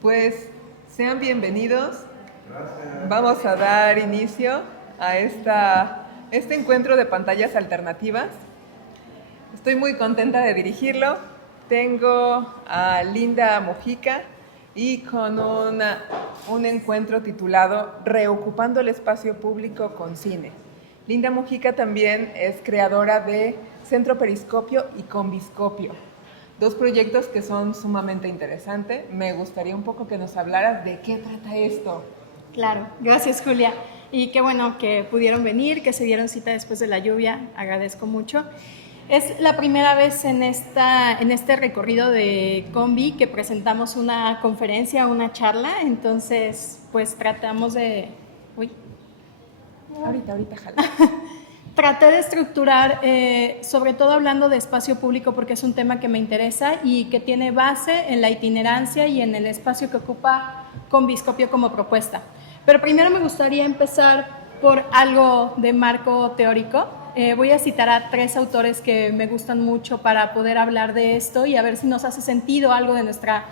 Pues sean bienvenidos. Gracias. Vamos a dar inicio a este encuentro de pantallas alternativas. Estoy muy contenta de dirigirlo. Tengo a Linda Mojica y con un encuentro titulado Reocupando el espacio público con cine. Linda Mojica también es creadora de Centro Periscopio y Combiscopio, dos proyectos que son sumamente interesantes. Me gustaría un poco que nos hablaras de qué trata esto. Claro, gracias Julia. Y qué bueno que pudieron venir, que se dieron cita después de la lluvia, agradezco mucho. Es la primera vez en este recorrido de Combi que presentamos una conferencia, una charla, entonces pues tratamos de... Uy. Ahorita, jala. Traté de estructurar, sobre todo hablando de espacio público, porque es un tema que me interesa y que tiene base en la itinerancia y en el espacio que ocupa Combiscopio como propuesta. Pero primero me gustaría empezar por algo de marco teórico. Voy a citar a 3 autores que me gustan mucho para poder hablar de esto y a ver si nos hace sentido algo de nuestra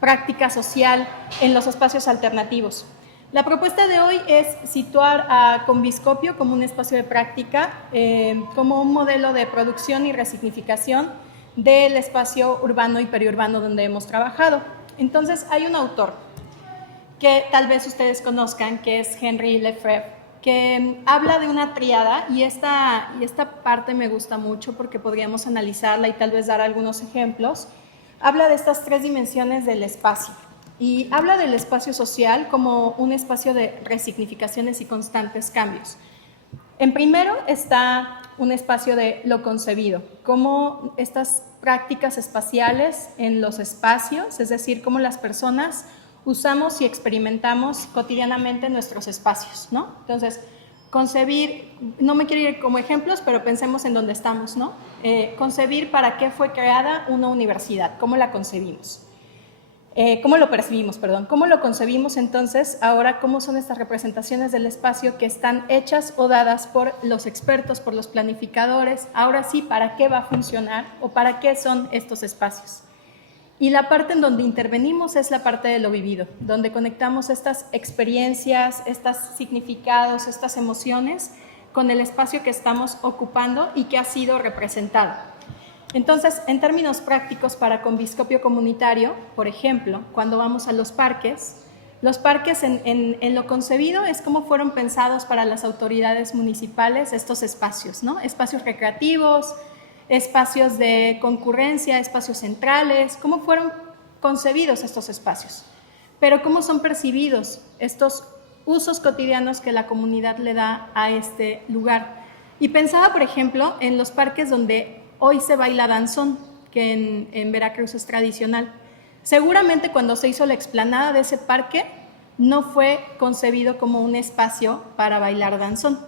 práctica social en los espacios alternativos. La propuesta de hoy es situar a Combiscopio como un espacio de práctica, como un modelo de producción y resignificación del espacio urbano y periurbano donde hemos trabajado. Entonces, hay un autor que tal vez ustedes conozcan, que es Henri Lefebvre, que habla de una tríada, y esta parte me gusta mucho porque podríamos analizarla y tal vez dar algunos ejemplos. Habla de estas 3 dimensiones del espacio. Y habla del espacio social como un espacio de resignificaciones y constantes cambios. En primero está un espacio de lo concebido, como estas prácticas espaciales en los espacios, es decir, cómo las personas usamos y experimentamos cotidianamente nuestros espacios, ¿no? Entonces, concebir, no me quiero ir como ejemplos, pero pensemos en dónde estamos, ¿no? Concebir para qué fue creada una universidad, cómo la concebimos. ¿Cómo lo percibimos, perdón? ¿Cómo lo concebimos entonces? Ahora, ¿cómo son estas representaciones del espacio que están hechas o dadas por los expertos, por los planificadores? Ahora sí, ¿para qué va a funcionar o para qué son estos espacios? Y la parte en donde intervenimos es la parte de lo vivido, donde conectamos estas experiencias, estos significados, estas emociones con el espacio que estamos ocupando y que ha sido representado. Entonces, en términos prácticos para Combiscopio comunitario, por ejemplo, cuando vamos a los parques en lo concebido es cómo fueron pensados para las autoridades municipales estos espacios, ¿no? Espacios recreativos, espacios de concurrencia, espacios centrales, cómo fueron concebidos estos espacios, pero cómo son percibidos estos usos cotidianos que la comunidad le da a este lugar. Y pensaba, por ejemplo, en los parques donde hoy se baila danzón, que en Veracruz es tradicional. Seguramente cuando se hizo la explanada de ese parque no fue concebido como un espacio para bailar danzón,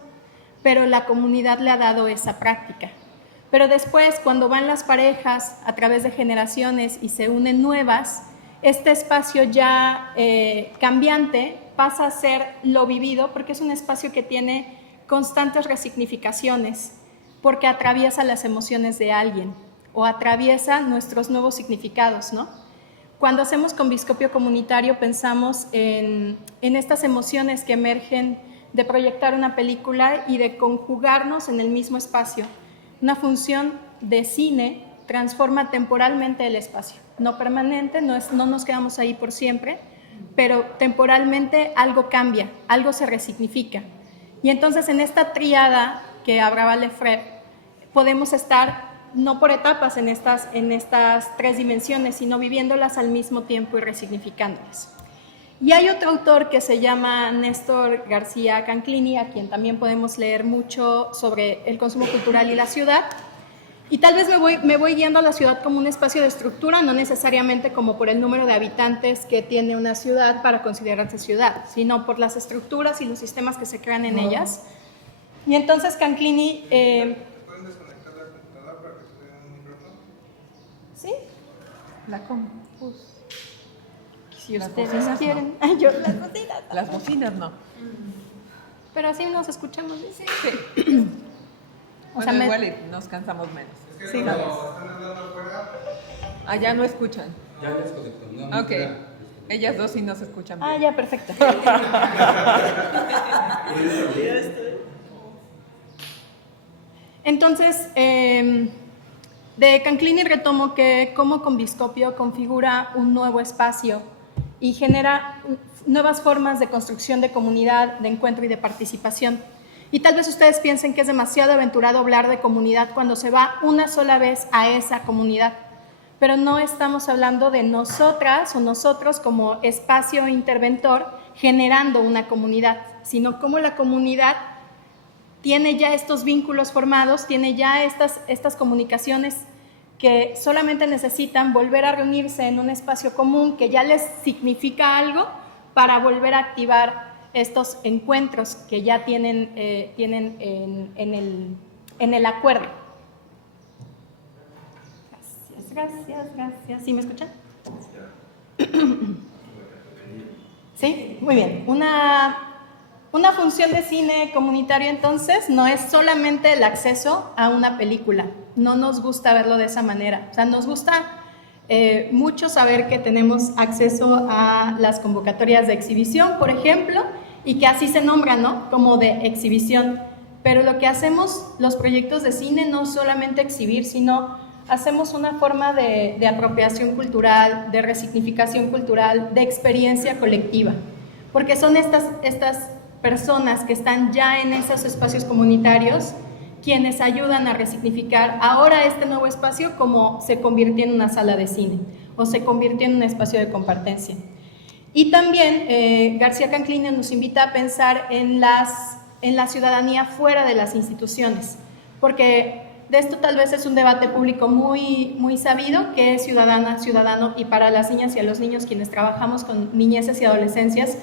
pero la comunidad le ha dado esa práctica. Pero después, cuando van las parejas a través de generaciones y se unen nuevas, este espacio ya cambiante pasa a ser lo vivido, porque es un espacio que tiene constantes resignificaciones, porque atraviesa las emociones de alguien o atraviesa nuestros nuevos significados, ¿no? Cuando hacemos Combiscopio comunitario pensamos en estas emociones que emergen de proyectar una película y de conjugarnos en el mismo espacio. Una función de cine transforma temporalmente el espacio, no permanente, no nos quedamos ahí por siempre, pero temporalmente algo cambia, algo se resignifica. Y entonces en esta tríada que hablaba Lefebvre, podemos estar no por etapas en estas 3 dimensiones, sino viviéndolas al mismo tiempo y resignificándolas. Y hay otro autor que se llama Néstor García Canclini, a quien también podemos leer mucho sobre el consumo cultural y la ciudad. Y tal vez me voy guiando a la ciudad como un espacio de estructura, no necesariamente como por el número de habitantes que tiene una ciudad para considerarse ciudad, sino por las estructuras y los sistemas que se crean en ellas. Y entonces Canclini... ¿Pueden desconectar la computadora para que se vea un micrófono? ¿Sí? La compus. Si Las ustedes bocinas, quieren. no. Yo, las bocinas. Las bocinas no. Pero así nos escuchamos. ¿Sí? Sí. O sea, Bueno, igual y nos cansamos menos. Es que Sí. cuando están hablando afuera, Allá no escuchan. Ya les conectó. No, Ok. espera. Ellas dos sí no se escuchan bien. Ah, ya, perfecto. Entonces, de Canclini retomo que cómo Conviscopio configura un nuevo espacio y genera nuevas formas de construcción de comunidad, de encuentro y de participación. Y tal vez ustedes piensen que es demasiado aventurado hablar de comunidad cuando se va una sola vez a esa comunidad, pero no estamos hablando de nosotras o nosotros como espacio interventor generando una comunidad, sino cómo la comunidad tiene ya estos vínculos formados, tiene ya estas comunicaciones que solamente necesitan volver a reunirse en un espacio común que ya les significa algo para volver a activar estos encuentros que ya tienen en el acuerdo. Gracias. ¿Sí me escuchan? Sí, muy bien. Una función de cine comunitario, entonces, no es solamente el acceso a una película. No nos gusta verlo de esa manera. O sea, nos gusta mucho saber que tenemos acceso a las convocatorias de exhibición, por ejemplo, y que así se nombran, ¿no? Como de exhibición. Pero lo que hacemos los proyectos de cine no solamente exhibir, sino hacemos una forma de apropiación cultural, de resignificación cultural, de experiencia colectiva. Porque son estas personas que están ya en esos espacios comunitarios quienes ayudan a resignificar ahora este nuevo espacio como se convirtió en una sala de cine o se convirtió en un espacio de compartencia. Y también García Canclini nos invita a pensar en la ciudadanía fuera de las instituciones, porque de esto tal vez es un debate público muy sabido, que es ciudadana, ciudadano, y para las niñas y a los niños quienes trabajamos con niñeces y adolescencias,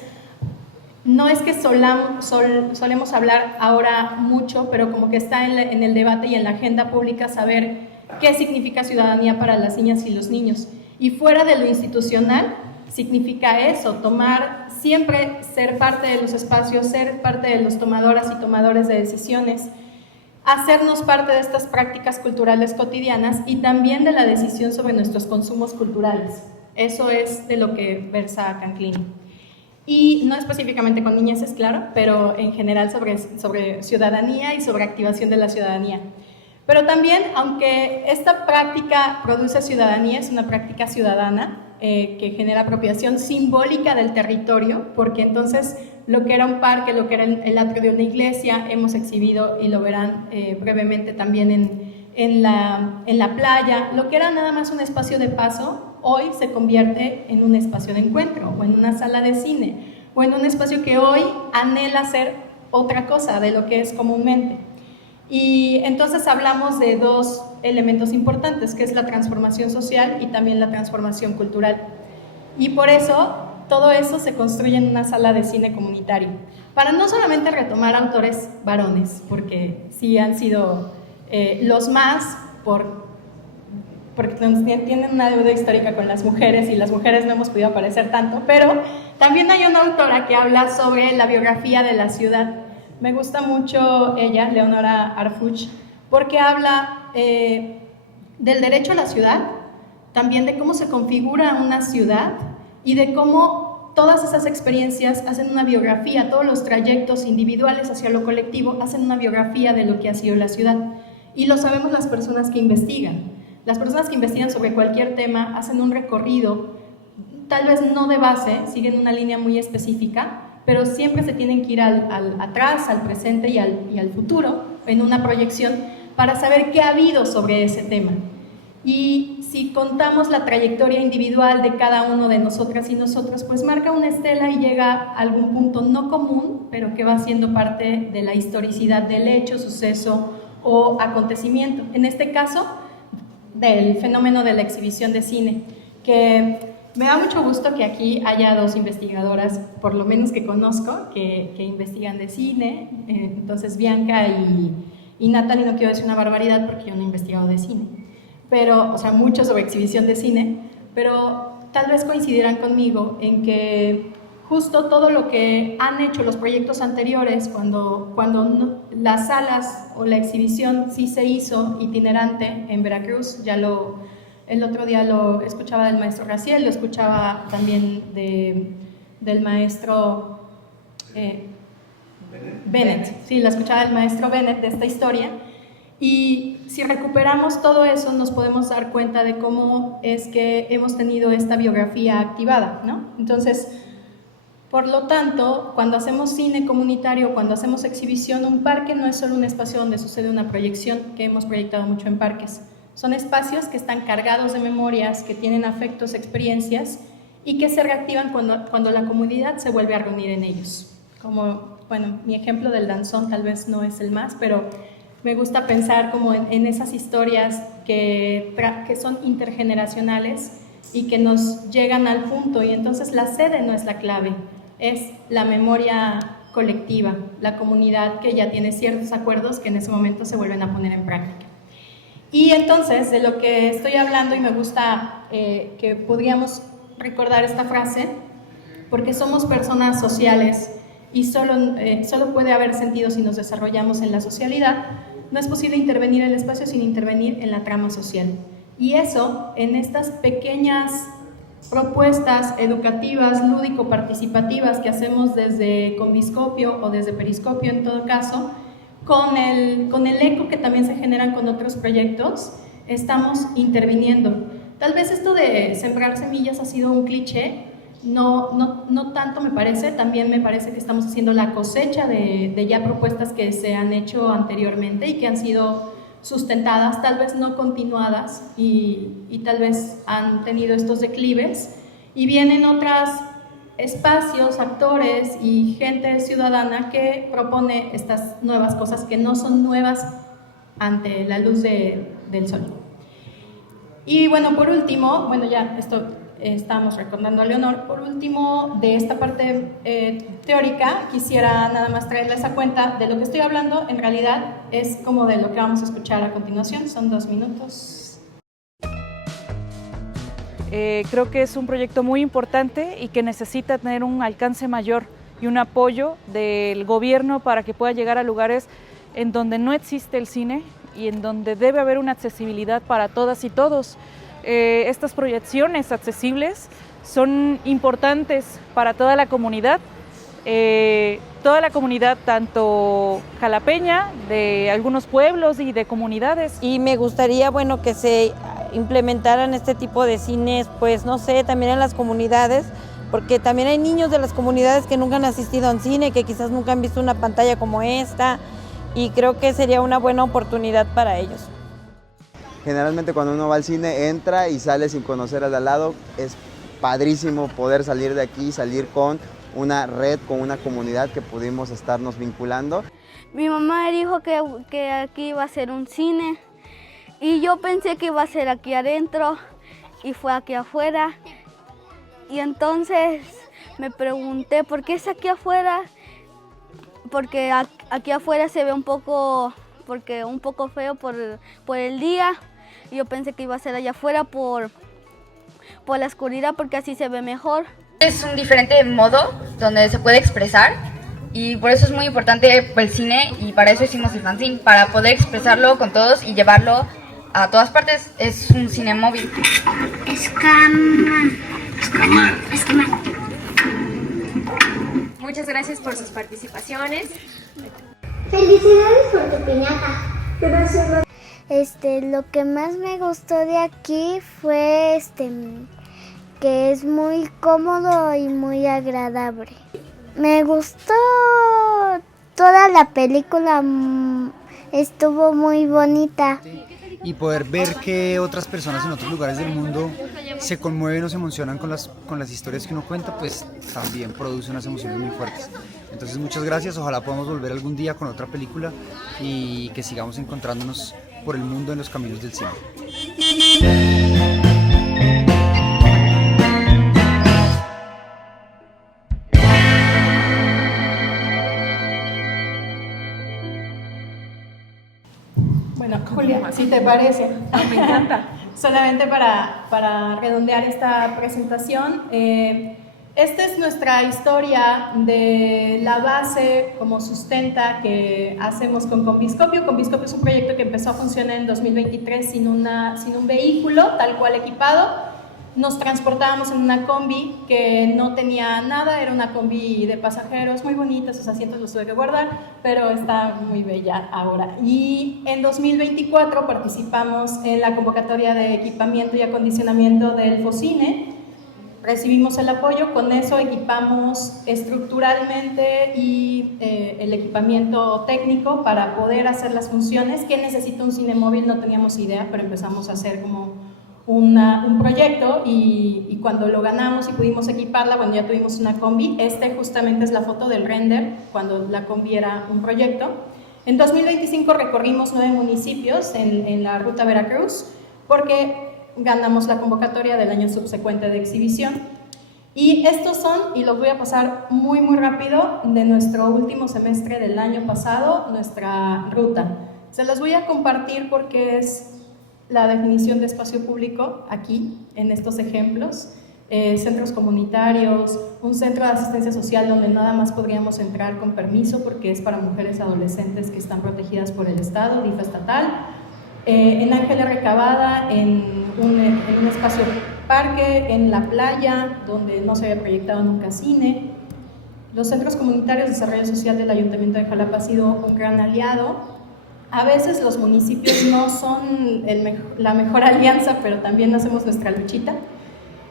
no es que solemos hablar ahora mucho, pero como que está en el debate y en la agenda pública saber qué significa ciudadanía para las niñas y los niños. Y fuera de lo institucional, significa eso, siempre ser parte de los espacios, ser parte de los tomadoras y tomadores de decisiones, hacernos parte de estas prácticas culturales cotidianas y también de la decisión sobre nuestros consumos culturales. Eso es de lo que versa Canclini. Y no específicamente con niñas, es claro, pero en general sobre ciudadanía y sobre activación de la ciudadanía. Pero también, aunque esta práctica produce ciudadanía, es una práctica ciudadana que genera apropiación simbólica del territorio, porque entonces lo que era un parque, lo que era el atrio de una iglesia, hemos exhibido y lo verán brevemente también en la playa, lo que era nada más un espacio de paso, hoy se convierte en un espacio de encuentro, o en una sala de cine, o en un espacio que hoy anhela ser otra cosa de lo que es comúnmente. Y entonces hablamos de dos elementos importantes, que es la transformación social y también la transformación cultural. Y por eso, todo eso se construye en una sala de cine comunitario, para no solamente retomar autores varones, porque sí han sido los más, porque tienen una deuda histórica con las mujeres y las mujeres no hemos podido aparecer tanto, pero también hay una autora que habla sobre la biografía de la ciudad. Me gusta mucho ella, Leonora Arfuch, porque habla del derecho a la ciudad, también de cómo se configura una ciudad y de cómo todas esas experiencias hacen una biografía, todos los trayectos individuales hacia lo colectivo hacen una biografía de lo que ha sido la ciudad. Y lo sabemos las personas que investigan. Las personas que investigan sobre cualquier tema hacen un recorrido, tal vez no de base, siguen una línea muy específica, pero siempre se tienen que ir atrás, al presente y al futuro, en una proyección, para saber qué ha habido sobre ese tema. Y si contamos la trayectoria individual de cada uno de nosotras y nosotros, pues marca una estela y llega a algún punto no común, pero que va siendo parte de la historicidad del hecho, suceso o acontecimiento. En este caso, del fenómeno de la exhibición de cine, que me da mucho gusto que aquí haya dos investigadoras, por lo menos que conozco, que investigan de cine. Entonces Bianca y Natalie, no quiero decir una barbaridad porque yo no he investigado de cine, pero, o sea, mucho sobre exhibición de cine, pero tal vez coincidirán conmigo en que justo todo lo que han hecho los proyectos anteriores, cuando las salas o la exhibición sí se hizo itinerante en Veracruz, ya lo el otro día lo escuchaba del maestro Raciel, lo escuchaba también del maestro Bennett, sí, lo escuchaba del maestro Bennett de esta historia. Y si recuperamos todo eso, nos podemos dar cuenta de cómo es que hemos tenido esta biografía activada, ¿no? Entonces, por lo tanto, cuando hacemos cine comunitario, cuando hacemos exhibición, un parque no es solo un espacio donde sucede una proyección, que hemos proyectado mucho en parques. Son espacios que están cargados de memorias, que tienen afectos, experiencias y que se reactivan cuando la comunidad se vuelve a reunir en ellos. Como, bueno, mi ejemplo del danzón tal vez no es el más, pero me gusta pensar como en esas historias que son intergeneracionales y que nos llegan al punto, y entonces la sede no es la clave, es la memoria colectiva, la comunidad que ya tiene ciertos acuerdos que en ese momento se vuelven a poner en práctica. Y entonces, de lo que estoy hablando, y me gusta que podríamos recordar esta frase, porque somos personas sociales y solo puede haber sentido si nos desarrollamos en la socialidad. No es posible intervenir en el espacio sin intervenir en la trama social. Y eso, en estas pequeñas propuestas educativas, lúdico-participativas que hacemos desde Conviscopio o desde Periscopio en todo caso, con el eco que también se generan con otros proyectos, estamos interviniendo. Tal vez esto de sembrar semillas ha sido un cliché, no tanto me parece, también me parece que estamos haciendo la cosecha de ya propuestas que se han hecho anteriormente y que han sido sustentadas, tal vez no continuadas y tal vez han tenido estos declives, y vienen otros espacios, actores y gente ciudadana que propone estas nuevas cosas que no son nuevas ante la luz del sol. Y bueno, por último, bueno, ya esto estamos recordando a Leonor. Por último, de esta parte teórica, quisiera nada más traerles a cuenta de lo que estoy hablando. En realidad es como de lo que vamos a escuchar a continuación. Son 2 minutos. Creo que es un proyecto muy importante y que necesita tener un alcance mayor y un apoyo del gobierno para que pueda llegar a lugares en donde no existe el cine y en donde debe haber una accesibilidad para todas y todos. Estas proyecciones accesibles son importantes para toda la comunidad tanto jalapeña, de algunos pueblos y de comunidades. Y me gustaría, bueno, que se implementaran este tipo de cines, pues no sé, también en las comunidades, porque también hay niños de las comunidades que nunca han asistido a un cine, que quizás nunca han visto una pantalla como esta, y creo que sería una buena oportunidad para ellos. Generalmente cuando uno va al cine entra y sale sin conocer al de al lado. Es padrísimo poder salir de aquí, salir con una red, con una comunidad que pudimos estarnos vinculando. Mi mamá dijo que aquí iba a ser un cine y yo pensé que iba a ser aquí adentro y fue aquí afuera. Y entonces me pregunté por qué es aquí afuera, porque aquí afuera se ve un poco feo por el día. Y yo pensé que iba a ser allá afuera por la oscuridad, porque así se ve mejor. Es un diferente modo donde se puede expresar y por eso es muy importante el cine, y para eso hicimos el fanzine, para poder expresarlo con todos y llevarlo a todas partes. Es un cine móvil. Escamar. Muchas gracias por sus participaciones. Felicidades por tu piñata. Gracias. Lo que más me gustó de aquí fue que es muy cómodo y muy agradable. Me gustó toda la película, estuvo muy bonita. Y poder ver que otras personas en otros lugares del mundo se conmueven o se emocionan con las historias que uno cuenta, pues también produce unas emociones muy fuertes. Entonces muchas gracias, ojalá podamos volver algún día con otra película y que sigamos encontrándonos por el mundo en los caminos del cine. Bueno, Julia, si te parece, me encanta. Solamente para redondear esta presentación, Esta es nuestra historia de la base como sustenta que hacemos con Conviscopio. Conviscopio es un proyecto que empezó a funcionar en 2023 sin un vehículo tal cual equipado. Nos transportábamos en una combi que no tenía nada, era una combi de pasajeros muy bonita, sus asientos los tuve que guardar, pero está muy bella ahora. Y en 2024 participamos en la convocatoria de equipamiento y acondicionamiento del Focine. Recibimos el apoyo, con eso equipamos estructuralmente y el equipamiento técnico para poder hacer las funciones. ¿Qué necesita un cine móvil? No teníamos idea, pero empezamos a hacer como un proyecto y cuando lo ganamos y pudimos equiparla, cuando ya tuvimos una combi, justamente es la foto del render, cuando la combi era un proyecto. En 2025 recorrimos 9 municipios en la ruta Veracruz, porque ganamos la convocatoria del año subsecuente de exhibición. Y estos son, y los voy a pasar muy rápido, de nuestro último semestre del año pasado, nuestra ruta. Se las voy a compartir porque es la definición de espacio público aquí, en estos ejemplos. Centros comunitarios, un centro de asistencia social donde nada más podríamos entrar con permiso porque es para mujeres adolescentes que están protegidas por el Estado, DIFA estatal. En Ángeles Recabada, en un espacio parque, en la playa, donde no se había proyectado nunca cine. Los centros comunitarios de desarrollo social del Ayuntamiento de Jalapa ha sido un gran aliado. A veces los municipios no son la mejor alianza, pero también hacemos nuestra luchita.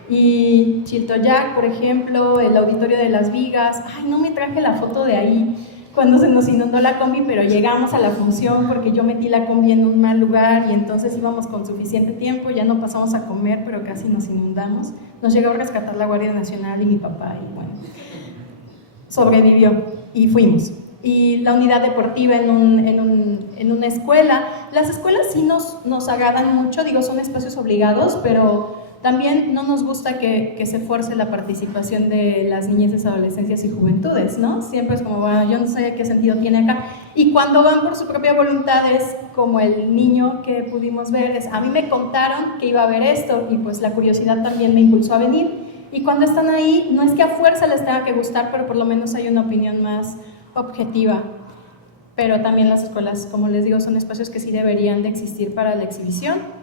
Y Chiltoyac, por ejemplo, el Auditorio de las Vigas. Ay, no me traje la foto de ahí cuando se nos inundó la combi, pero llegamos a la función porque yo metí la combi en un mal lugar y entonces íbamos con suficiente tiempo, ya no pasamos a comer, pero casi nos inundamos. Nos llegó a rescatar la Guardia Nacional y mi papá, y bueno, sobrevivió y fuimos. Y la unidad deportiva en una escuela. Las escuelas sí nos agradan mucho, digo, son espacios obligados, pero también no nos gusta que se fuerce la participación de las niñeces, adolescencias y juventudes, ¿no? Siempre es como, bueno, yo no sé qué sentido tiene acá. Y cuando van por su propia voluntad es como el niño que pudimos ver, a mí me contaron que iba a ver esto y pues la curiosidad también me impulsó a venir. Y cuando están ahí, no es que a fuerza les tenga que gustar, pero por lo menos hay una opinión más objetiva. Pero también las escuelas, como les digo, son espacios que sí deberían de existir para la exhibición.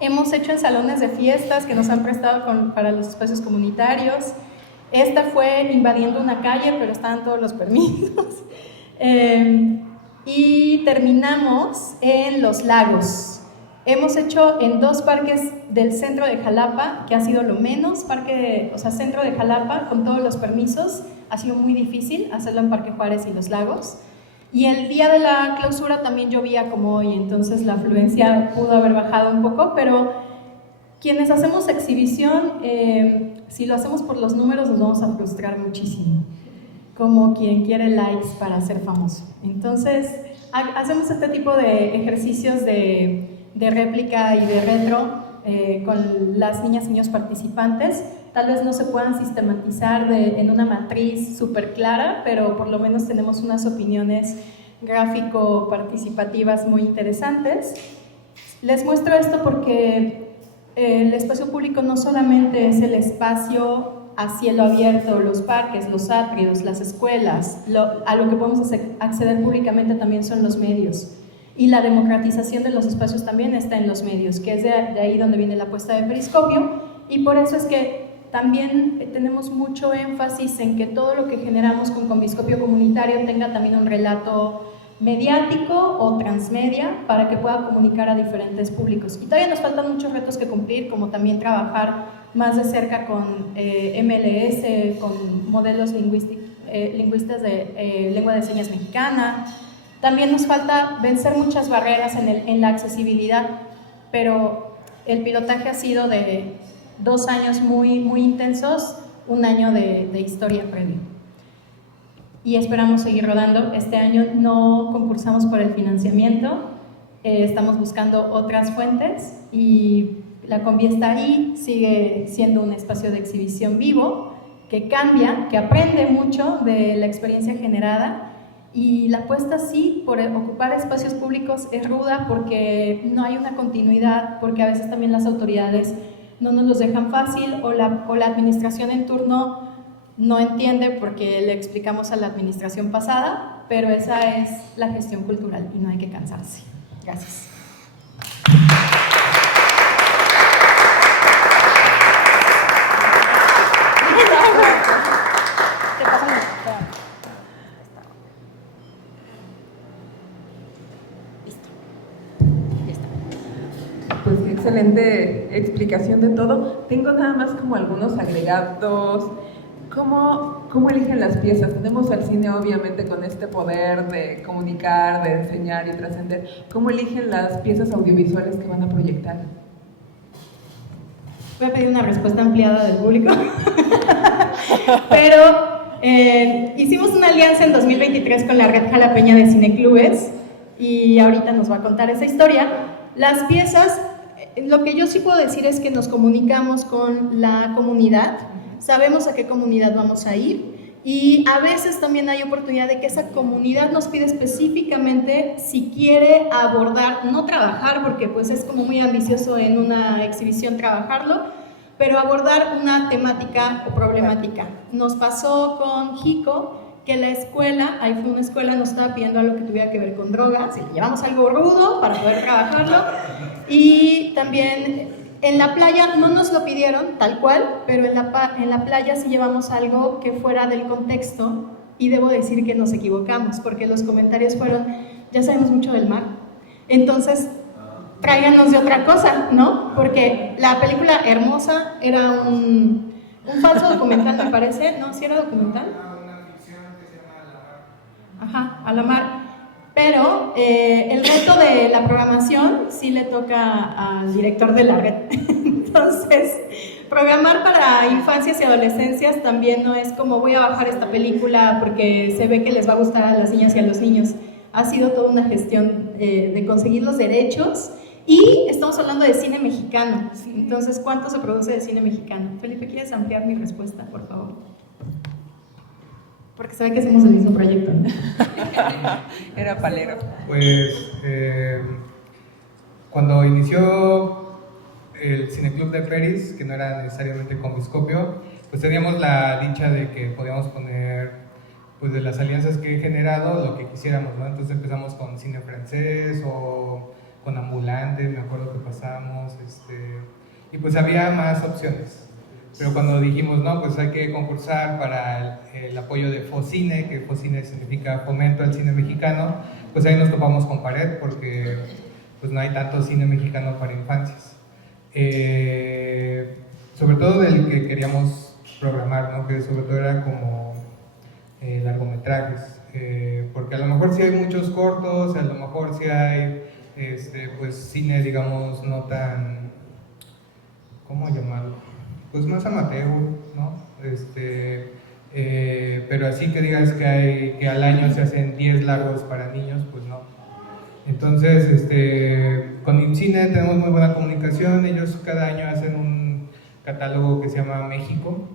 Hemos hecho en salones de fiestas que nos han prestado para los espacios comunitarios. Esta fue invadiendo una calle, pero estaban todos los permisos. Y terminamos en Los Lagos. Hemos hecho en 2 parques del centro de Jalapa, que ha sido lo menos, centro de Jalapa, con todos los permisos. Ha sido muy difícil hacerlo en Parque Juárez y Los Lagos. Y el día de la clausura también llovía como hoy, entonces la afluencia pudo haber bajado un poco, pero quienes hacemos exhibición, si lo hacemos por los números nos vamos a frustrar muchísimo, como quien quiere likes para ser famoso. Entonces, hacemos este tipo de ejercicios de réplica y de retro con las niñas y niños participantes. Tal vez no se puedan sistematizar en una matriz súper clara, pero por lo menos tenemos unas opiniones gráfico-participativas muy interesantes. Les muestro esto porque el espacio público no solamente es el espacio a cielo abierto, los parques, los atrios, las escuelas, a lo que podemos acceder públicamente también son los medios. Y la democratización de los espacios también está en los medios, que es de ahí donde viene la apuesta de Periscopio, y por eso es que también tenemos mucho énfasis en que todo lo que generamos con Conviscopio comunitario tenga también un relato mediático o transmedia para que pueda comunicar a diferentes públicos. Y todavía nos faltan muchos retos que cumplir, como también trabajar más de cerca con MLS, con modelos lingüistas de lengua de señas mexicana. También nos falta vencer muchas barreras en la accesibilidad, pero el pilotaje ha sido de 2 años muy intensos, 1 año de historia previa. Y esperamos seguir rodando. Este año no concursamos por el financiamiento, estamos buscando otras fuentes y la combi está ahí, sigue siendo un espacio de exhibición vivo, que cambia, que aprende mucho de la experiencia generada. Y la apuesta sí por ocupar espacios públicos es ruda porque no hay una continuidad, porque a veces también las autoridades no nos los dejan fácil o la administración en turno no entiende porque le explicamos a la administración pasada, pero esa es la gestión cultural y no hay que cansarse. Gracias. Pues qué excelente explicación de todo. Tengo nada más como algunos agregados. ¿Cómo eligen las piezas? Tenemos al cine obviamente con este poder de comunicar, de enseñar y trascender. ¿Cómo eligen las piezas audiovisuales que van a proyectar? Voy a pedir una respuesta ampliada del público. Pero hicimos una alianza en 2023 con la Red Jalapeña de Cineclubes y ahorita nos va a contar esa historia. Las piezas, lo que yo sí puedo decir es que nos comunicamos con la comunidad, sabemos a qué comunidad vamos a ir y a veces también hay oportunidad de que esa comunidad nos pide específicamente si quiere abordar, no trabajar porque pues es como muy ambicioso en una exhibición trabajarlo, pero abordar una temática o problemática. Nos pasó con Jico, que la escuela, ahí fue una escuela, nos estaba pidiendo algo que tuviera que ver con drogas, y le llevamos algo rudo para poder trabajarlo, y también en la playa no nos lo pidieron tal cual, pero en la playa sí llevamos algo que fuera del contexto, y debo decir que nos equivocamos, porque los comentarios fueron, ya sabemos mucho del mar, entonces tráiganos de otra cosa, ¿no? Porque la película Hermosa era un falso documental, me parece, ¿no? ¿Sí era documental? Ajá, a la mar. Pero el reto de la programación sí le toca al director de la red. Entonces, programar para infancias y adolescencias también no es como voy a bajar esta película porque se ve que les va a gustar a las niñas y a los niños. Ha sido toda una gestión de conseguir los derechos y estamos hablando de cine mexicano. Entonces, ¿cuánto se produce de cine mexicano? Felipe, ¿quieres ampliar mi respuesta, por favor? Porque se ve que hicimos el mismo proyecto. Era palero. Pues cuando inició el Cineclub de Peris, que no era necesariamente con Biscopio, pues teníamos la dicha de que podíamos poner, pues de las alianzas que he generado, lo que quisiéramos, ¿no? Entonces empezamos con cine francés o con Ambulante, me acuerdo que pasamos, y pues había más opciones. Pero cuando dijimos, no, pues hay que concursar para el apoyo de FOCINE, que FOCINE significa Fomento al Cine Mexicano, pues ahí nos topamos con pared porque pues no hay tanto cine mexicano para infancias. Sobre todo del que queríamos programar, ¿no? Que sobre todo era como largometrajes, porque a lo mejor sí hay muchos cortos, a lo mejor sí hay pues cine, digamos, no tan, ¿cómo llamarlo? Pues más amateur, ¿no? Pero así que digas que al año se hacen 10 largos para niños, pues no. Entonces, con IMCINE tenemos muy buena comunicación, ellos cada año hacen un catálogo que se llama México,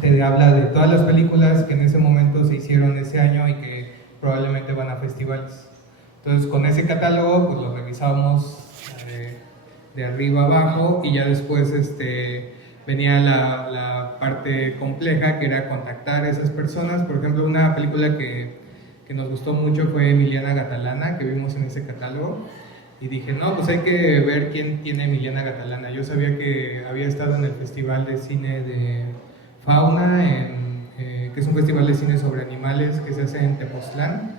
que habla de todas las películas que en ese momento se hicieron ese año y que probablemente van a festivales. Entonces, con ese catálogo, pues lo revisábamos de arriba abajo y ya después, venía la parte compleja que era contactar a esas personas. Por ejemplo, una película que nos gustó mucho fue Emiliana Gatalana, que vimos en ese catálogo y dije, no, pues hay que ver quién tiene Emiliana Gatalana. Yo sabía que había estado en el Festival de Cine de Fauna, que es un festival de cine sobre animales que se hace en Tepoztlán,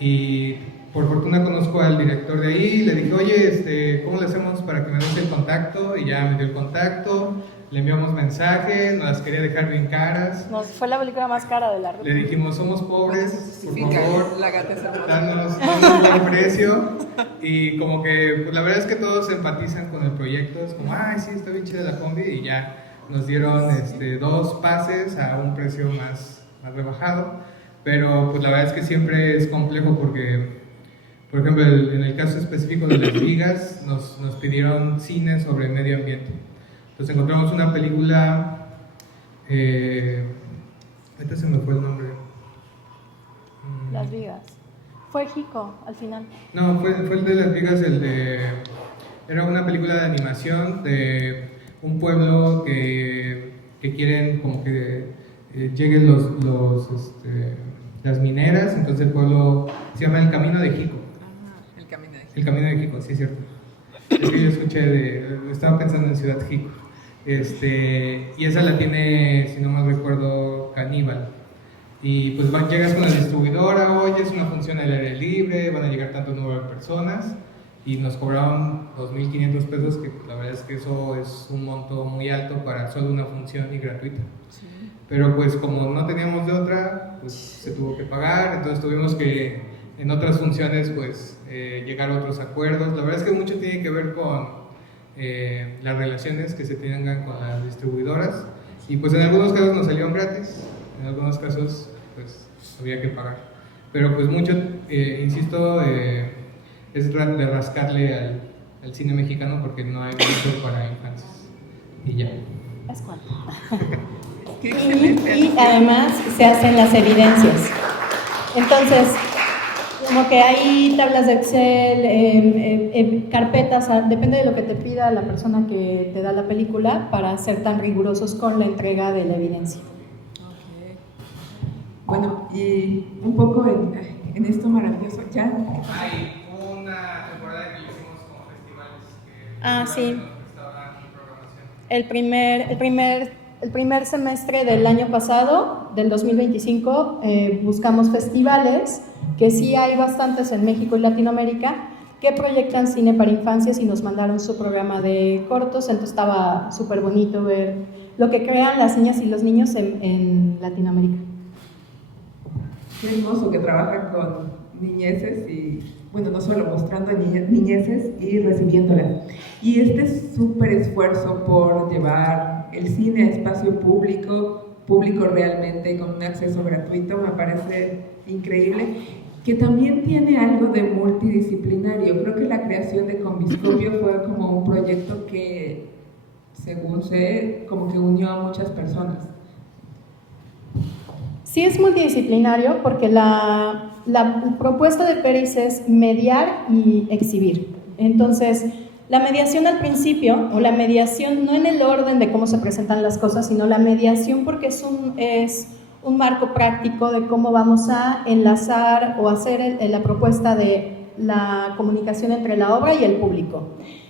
y por fortuna conozco al director de ahí, le dije, oye, ¿cómo le hacemos para que me des el contacto? Y ya me dio el contacto. Le enviamos mensaje, nos las quería dejar bien caras. Fue la película más cara de la red. Le dijimos, somos pobres, por favor, la gata es hermosa. danos un buen precio. Y como que, pues la verdad es que todos empatizan con el proyecto. Es como, ay, sí, está bien chida la combi. Y ya nos dieron 2 pases a un precio más rebajado. Pero pues la verdad es que siempre es complejo porque, por ejemplo, en el caso específico de Las Vigas, nos pidieron cine sobre medio ambiente. Entonces encontramos una película, ahorita se me fue el nombre. Las Vigas. Fue Jico al final. No, fue el de Las Vigas, era una película de animación de un pueblo que quieren como que lleguen las mineras. Entonces el pueblo se llama el Camino de Jico. El Camino de Jico. El Camino de Jico, sí, es cierto. Es que yo estaba pensando en Ciudad Jico. Y esa la tiene, si no mal recuerdo, Caníbal. Y pues llegas con la distribuidora, oye, es una función al aire libre, van a llegar tanto número de personas, y nos cobraban 2.500 pesos, que la verdad es que eso es un monto muy alto para solo una función y gratuita. Sí. Pero pues como no teníamos de otra, pues se tuvo que pagar, entonces tuvimos que en otras funciones pues llegar a otros acuerdos. La verdad es que mucho tiene que ver con las relaciones que se tengan con las distribuidoras, y pues en algunos casos nos salieron gratis, en algunos casos pues había que pagar, pero pues mucho, insisto, es de rascarle al cine mexicano, porque no hay mucho para infancias, y ya. Es cuanto. Y además se hacen las evidencias, entonces como que hay tablas de Excel, carpetas, depende de lo que te pida la persona que te da la película, para ser tan rigurosos con la entrega de la evidencia. Bueno, y un poco en esto maravilloso, ¿ya? Hay una temporada que hicimos como festivales. Sí. El primer semestre del año pasado, del 2025, buscamos festivales, que sí hay bastantes en México y Latinoamérica, que proyectan cine para infancias, y nos mandaron su programa de cortos. Entonces estaba súper bonito ver lo que crean las niñas y los niños en Latinoamérica. Qué hermoso que trabajan con niñeces, y bueno, no solo mostrando niñeces y recibiéndolas. Y este súper esfuerzo por llevar el cine a espacio público realmente, con un acceso gratuito, me parece increíble, que también tiene algo de multidisciplinario. Creo que la creación de Combiscopio fue como un proyecto que, según sé, como que unió a muchas personas. Sí, es multidisciplinario, porque la propuesta de Peris es mediar y exhibir. Entonces, la mediación al principio, o la mediación no en el orden de cómo se presentan las cosas, sino la mediación porque es un marco práctico de cómo vamos a enlazar o hacer la propuesta de la comunicación entre la obra y el público.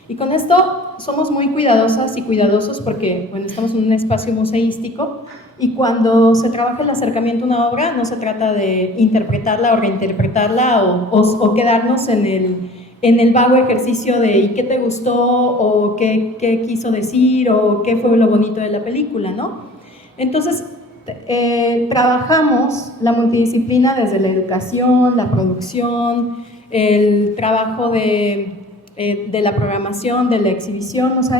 Y con esto somos muy cuidadosas y cuidadosos, porque bueno, estamos en un espacio museístico, y cuando se trabaja el acercamiento a una obra no se trata de interpretarla o reinterpretarla o quedarnos en el vago ejercicio de ¿y qué te gustó? O qué quiso decir, o qué fue lo bonito de la película, ¿no? Entonces trabajamos la multidisciplina desde la educación, la producción, el trabajo de la programación, de la exhibición. O sea,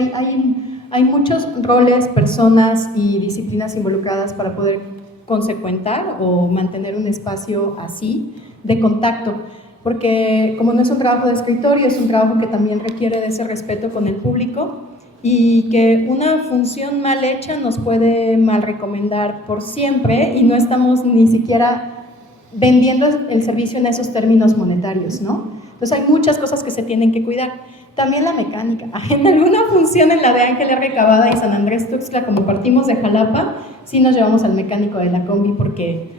hay muchos roles, personas y disciplinas involucradas para poder consecuentar o mantener un espacio así de contacto, porque como no es un trabajo de escritorio, es un trabajo que también requiere de ese respeto con el público, y que una función mal hecha nos puede mal recomendar por siempre, y no estamos ni siquiera vendiendo el servicio en esos términos monetarios, ¿no? Entonces hay muchas cosas que se tienen que cuidar. También la mecánica. En alguna función, en la de Ángel R. Cavada y San Andrés Tuxtla, como partimos de Jalapa, sí nos llevamos al mecánico de la combi, porque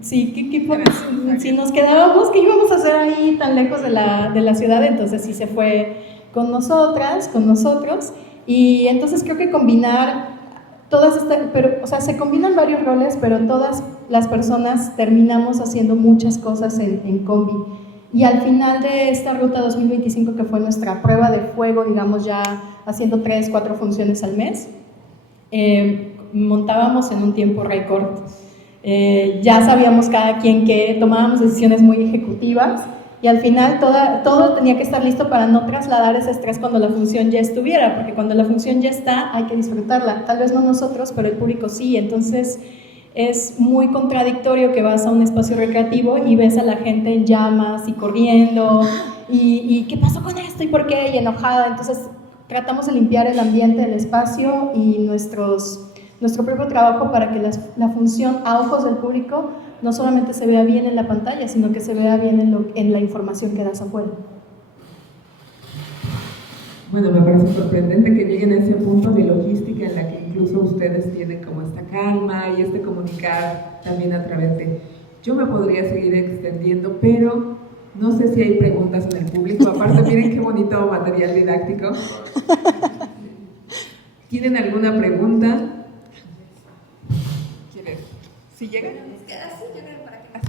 si nos quedábamos, ¿qué íbamos a hacer ahí tan lejos de la ciudad? Entonces sí se fue con nosotros, y entonces creo que combinar se combinan varios roles, pero todas las personas terminamos haciendo muchas cosas en combi. Y al final de esta ruta 2025, que fue nuestra prueba de fuego, digamos, ya haciendo 3-4 funciones al mes, montábamos en un tiempo récord. Ya sabíamos cada quien que tomábamos decisiones muy ejecutivas, y al final todo tenía que estar listo para no trasladar ese estrés cuando la función ya estuviera, porque cuando la función ya está hay que disfrutarla. Tal vez no nosotros, pero el público sí. Entonces es muy contradictorio que vas a un espacio recreativo y ves a la gente en llamas y corriendo, y ¿qué pasó con esto? ¿Y por qué? Y enojada. Entonces tratamos de limpiar el ambiente del espacio y nuestro propio trabajo, para que la función a ojos del público no solamente se vea bien en la pantalla, sino que se vea bien en la información que das afuera. Bueno, me parece sorprendente que lleguen a ese punto de logística en la que incluso ustedes tienen como esta calma y este comunicar también a través de... Yo me podría seguir extendiendo, pero no sé si hay preguntas en el público. Aparte, miren qué bonito material didáctico. ¿Tienen alguna pregunta? ¿Quieres? ¿Sí llegan? Sí, llegan para acá.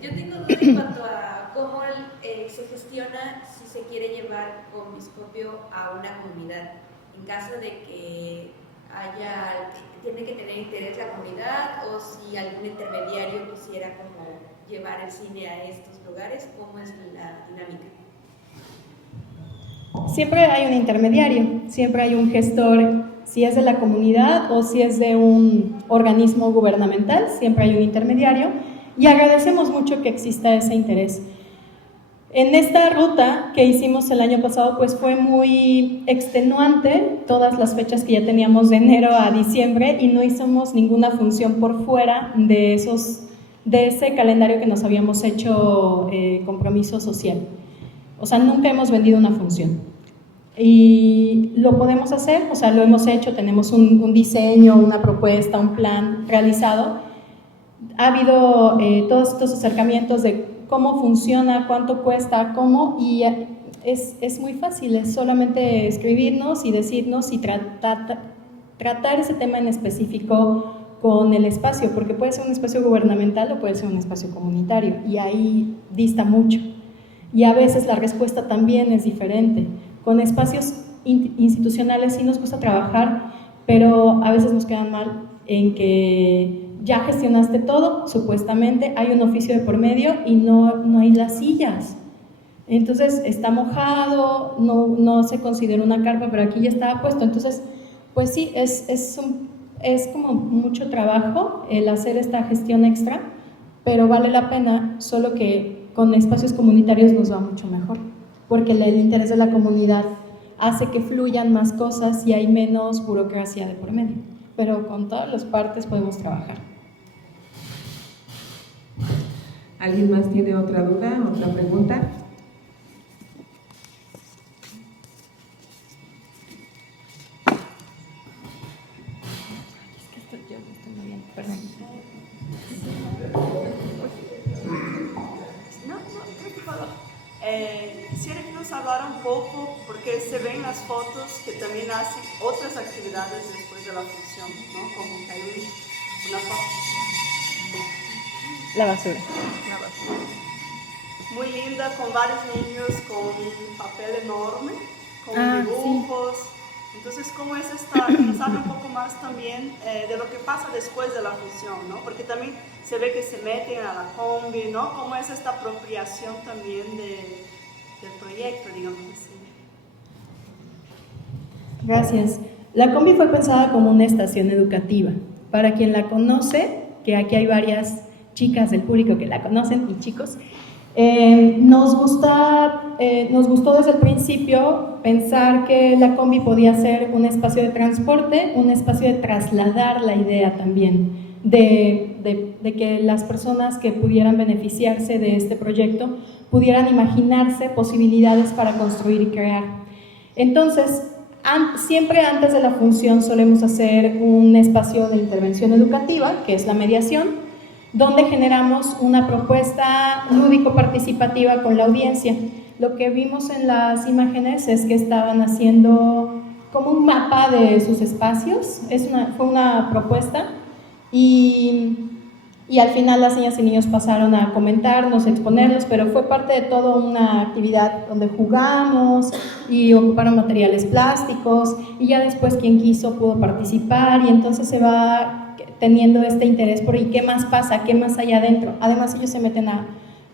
Yo tengo duda en cuanto a cómo se gestiona si se quiere llevar Conviscopio a una comunidad. En caso de que tiene que tener interés la comunidad, o si algún intermediario quisiera como llevar el cine a estos lugares, ¿cómo es la dinámica? Siempre hay un intermediario, siempre hay un gestor, si es de la comunidad o si es de un organismo gubernamental, siempre hay un intermediario y agradecemos mucho que exista ese interés. En esta ruta que hicimos el año pasado, pues fue muy extenuante, todas las fechas que ya teníamos de enero a diciembre, y no hicimos ninguna función por fuera de ese calendario que nos habíamos hecho compromiso social. O sea, nunca hemos vendido una función. Y lo podemos hacer, o sea, lo hemos hecho, tenemos un diseño, una propuesta, un plan realizado. Ha habido todos estos acercamientos de cómo funciona, cuánto cuesta, cómo, y es muy fácil, es solamente escribirnos y decirnos y tratar ese tema en específico con el espacio, porque puede ser un espacio gubernamental o puede ser un espacio comunitario, y ahí dista mucho. Y a veces la respuesta también es diferente. Con espacios institucionales sí nos gusta trabajar, pero a veces nos quedan mal en que ya gestionaste todo, supuestamente, hay un oficio de por medio y no hay las sillas. Entonces está mojado, no se considera una carpa, pero aquí ya estaba puesto. Entonces, pues sí, es como mucho trabajo el hacer esta gestión extra, pero vale la pena, solo que con espacios comunitarios nos va mucho mejor, porque el interés de la comunidad hace que fluyan más cosas y hay menos burocracia de por medio. Pero con todas las partes podemos trabajar. ¿Alguien más tiene otra duda, otra pregunta? Quisiera que nos hablara un poco, porque se ven las fotos que también hacen otras actividades después de la función, ¿no? Como que hay una foto. La basura. Muy linda, con varios niños, con un papel enorme, con dibujos. Sí. Entonces, ¿cómo es esta? Nos habla un poco más también de lo que pasa después de la función, ¿no? Porque también se ve que se meten a la combi, ¿no? ¿Cómo es esta apropiación también del proyecto, digamos así? Gracias. La combi fue pensada como una estación educativa. Para quien la conoce, que aquí hay varias chicas del público que la conocen y chicos, nos gustó desde el principio pensar que la combi podía ser un espacio de transporte, un espacio de trasladar la idea también, de que las personas que pudieran beneficiarse de este proyecto pudieran imaginarse posibilidades para construir y crear. Entonces, siempre antes de la función solemos hacer un espacio de intervención educativa, que es la mediación, donde generamos una propuesta lúdico-participativa con la audiencia. Lo que vimos en las imágenes es que estaban haciendo como un mapa de sus espacios, fue una propuesta, y al final las niñas y niños pasaron a comentarnos, a exponerlos, pero fue parte de toda una actividad donde jugamos y ocuparon materiales plásticos, y ya después quien quiso pudo participar, y entonces se va teniendo este interés por ¿y qué más pasa? ¿Qué más hay adentro? Además ellos se meten a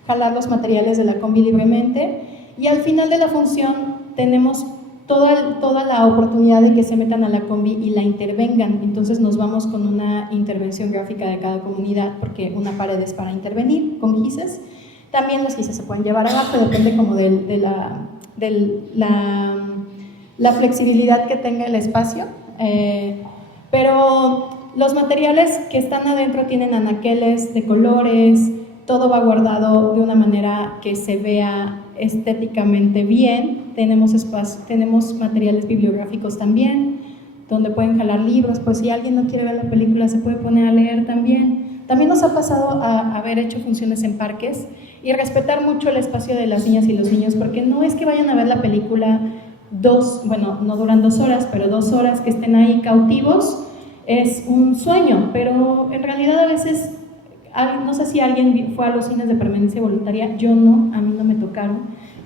jalar los materiales de la combi libremente, y al final de la función tenemos toda la oportunidad de que se metan a la combi y la intervengan. Entonces nos vamos con una intervención gráfica de cada comunidad, porque una pared es para intervenir con gises. También los gises se pueden llevar abajo, depende como de la flexibilidad que tenga el espacio, pero los materiales que están adentro tienen anaqueles de colores, todo va guardado de una manera que se vea estéticamente bien. Tenemos materiales bibliográficos también, donde pueden jalar libros, pues si alguien no quiere ver la película se puede poner a leer también. También nos ha pasado a haber hecho funciones en parques y respetar mucho el espacio de las niñas y los niños, porque no es que vayan a ver la película no duran 2 horas, pero 2 horas que estén ahí cautivos es un sueño, pero en realidad a veces, no sé si alguien fue a los cines de permanencia voluntaria, yo no, a mí no me tocaron,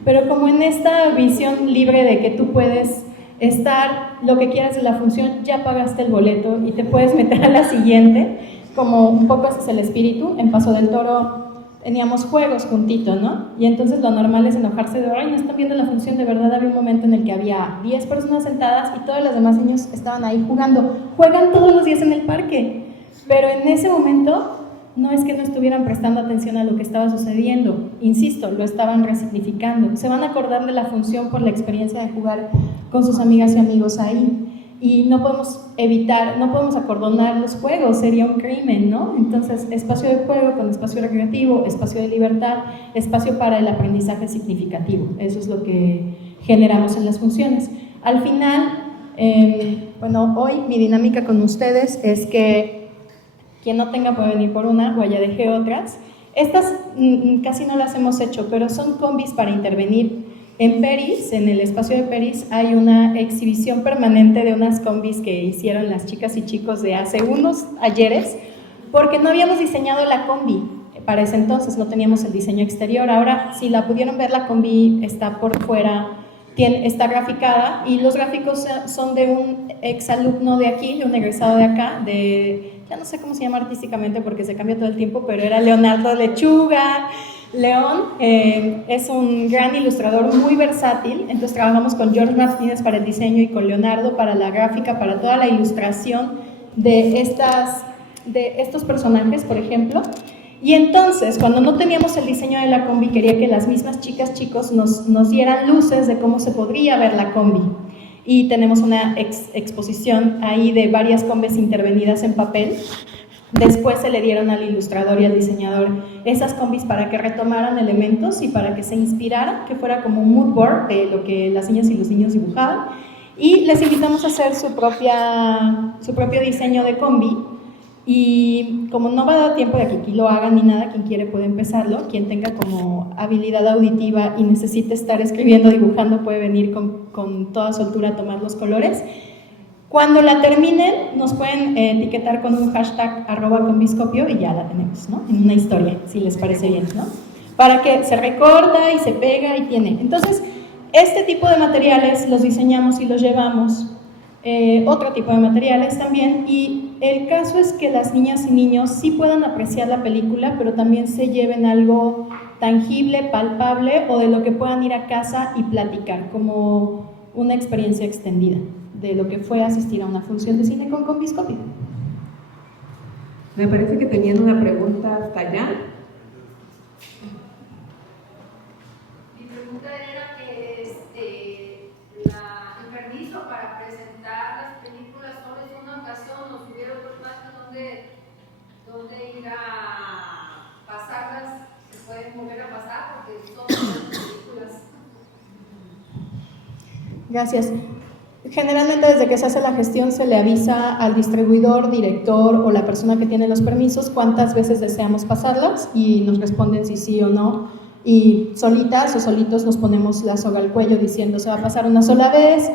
pero como en esta visión libre de que tú puedes estar lo que quieras en la función, ya pagaste el boleto y te puedes meter a la siguiente, como un poco ese es el espíritu. En Paso del Toro teníamos juegos juntitos, ¿no? Y entonces lo normal es enojarse de, ay, no están viendo la función. De verdad había un momento en el que había 10 personas sentadas y todos los demás niños estaban ahí jugando. Juegan todos los días en el parque, pero en ese momento no es que no estuvieran prestando atención a lo que estaba sucediendo. Insisto, lo estaban resignificando. Se van a acordar de la función por la experiencia de jugar con sus amigas y amigos ahí. Y no podemos acordonar los juegos, sería un crimen, ¿no? Entonces, espacio de juego con espacio recreativo, espacio de libertad, espacio para el aprendizaje significativo. Eso es lo que generamos en las funciones. Al final, hoy mi dinámica con ustedes es que quien no tenga puede venir por una, o ya dejé otras. Estas casi no las hemos hecho, pero son combis para intervenir. En Peris, en el espacio de Peris, hay una exhibición permanente de unas combis que hicieron las chicas y chicos de hace unos ayeres, porque no habíamos diseñado la combi. Para ese entonces no teníamos el diseño exterior. Ahora, si la pudieron ver, la combi está por fuera, está graficada, y los gráficos son de un exalumno de aquí, de un egresado de acá, ya no sé cómo se llama artísticamente porque se cambia todo el tiempo, pero era Leonardo Lechuga. León es un gran ilustrador muy versátil, entonces trabajamos con George Martínez para el diseño y con Leonardo para la gráfica, para toda la ilustración de estos personajes, por ejemplo. Y entonces, cuando no teníamos el diseño de la combi, quería que las mismas chicos nos dieran luces de cómo se podría ver la combi. Y tenemos una exposición ahí de varias combis intervenidas en papel. Después se le dieron al ilustrador y al diseñador esas combis para que retomaran elementos y para que se inspiraran, que fuera como un mood board de lo que las niñas y los niños dibujaban. Y les invitamos a hacer su propio diseño de combi. Y como no va a dar tiempo de que aquí lo hagan ni nada, quien quiere puede empezarlo. Quien tenga como habilidad auditiva y necesite estar escribiendo, dibujando, puede venir con toda soltura a tomar los colores. Cuando la terminen, nos pueden etiquetar con un hashtag @conbiscopio y ya la tenemos, ¿no? En una historia, si les parece bien, ¿no? Para que se recorta y se pega y tiene. Entonces, este tipo de materiales los diseñamos y los llevamos. Otro tipo de materiales también. Y el caso es que las niñas y niños sí puedan apreciar la película, pero también se lleven algo tangible, palpable, o de lo que puedan ir a casa y platicar, como una experiencia extendida de lo que fue asistir a una función de cine con Conbiscopio. Me parece que tenían una pregunta hasta allá. Mi pregunta era que el permiso para presentar las películas solo es una ocasión, o si hubiera otro espacio donde ir a pasarlas, se pueden volver a pasar porque son las películas. Gracias. Generalmente desde que se hace la gestión se le avisa al distribuidor, director o la persona que tiene los permisos cuántas veces deseamos pasarlas y nos responden si sí o no. Y solitas o solitos nos ponemos la soga al cuello diciendo se va a pasar una sola vez,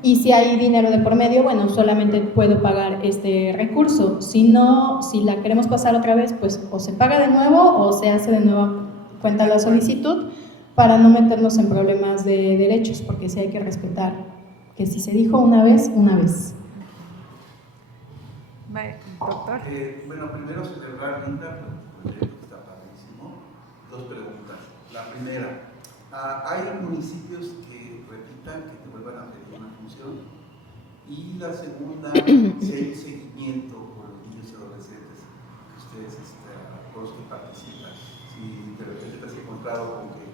y si hay dinero de por medio, bueno, solamente puedo pagar este recurso. Si no, si la queremos pasar otra vez, pues o se paga de nuevo o se hace de nuevo cuenta la solicitud, para no meternos en problemas de derechos, porque sí hay que respetar que si se dijo una vez, una vez. Doctor. Bueno, primero celebrar, Linda, por el proyecto que está padrísimo. 2 preguntas. La primera, ¿hay municipios que repitan, que te vuelvan a pedir una función? Y la segunda, si hay un seguimiento por los niños y adolescentes que ustedes, por los que participan. Si de repente te has encontrado con que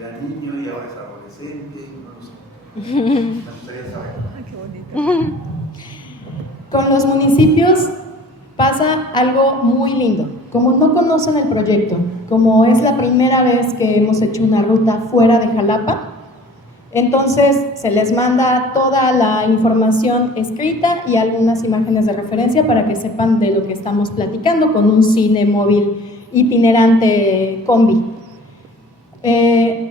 era niño y ahora es adolescente, no lo sé. Me gustaría saber. Qué bonito. Con los municipios pasa algo muy lindo. Como no conocen el proyecto, como es la primera vez que hemos hecho una ruta fuera de Jalapa, entonces se les manda toda la información escrita y algunas imágenes de referencia para que sepan de lo que estamos platicando con un cine móvil itinerante combi.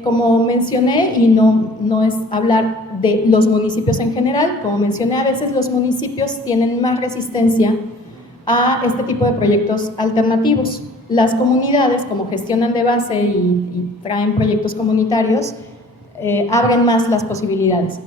Como mencioné, y no es hablar de los municipios en general, como mencioné, a veces los municipios tienen más resistencia a este tipo de proyectos alternativos. Las comunidades, como gestionan de base y traen proyectos comunitarios, abren más las posibilidades.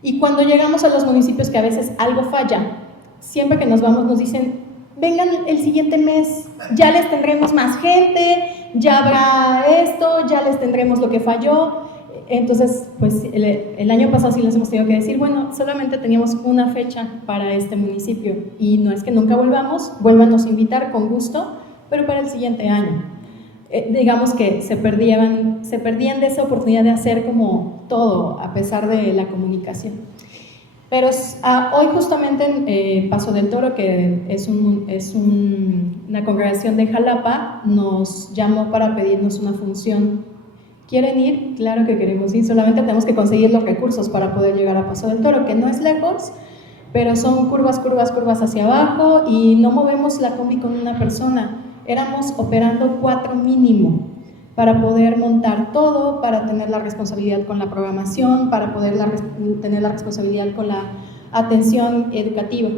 Y cuando llegamos a los municipios que a veces algo falla, siempre que nos vamos nos dicen, vengan el siguiente mes, ya les tendremos más gente, ya habrá esto, ya les tendremos lo que falló. Entonces, pues el año pasado sí les hemos tenido que decir, bueno, solamente teníamos una fecha para este municipio y no es que nunca vuélvanos a invitar con gusto, pero para el siguiente año. Digamos que se perdían de esa oportunidad de hacer como todo, a pesar de la comunicación. Pero hoy justamente en Paso del Toro, que es una congregación de Jalapa, nos llamó para pedirnos una función. ¿Quieren ir? Claro que queremos ir, solamente tenemos que conseguir los recursos para poder llegar a Paso del Toro, que no es lejos, pero son curvas hacia abajo y no movemos la combi con una persona. Éramos operando 4 mínimo para poder montar todo, para tener la responsabilidad con la programación, para poder tener la responsabilidad con la atención educativa.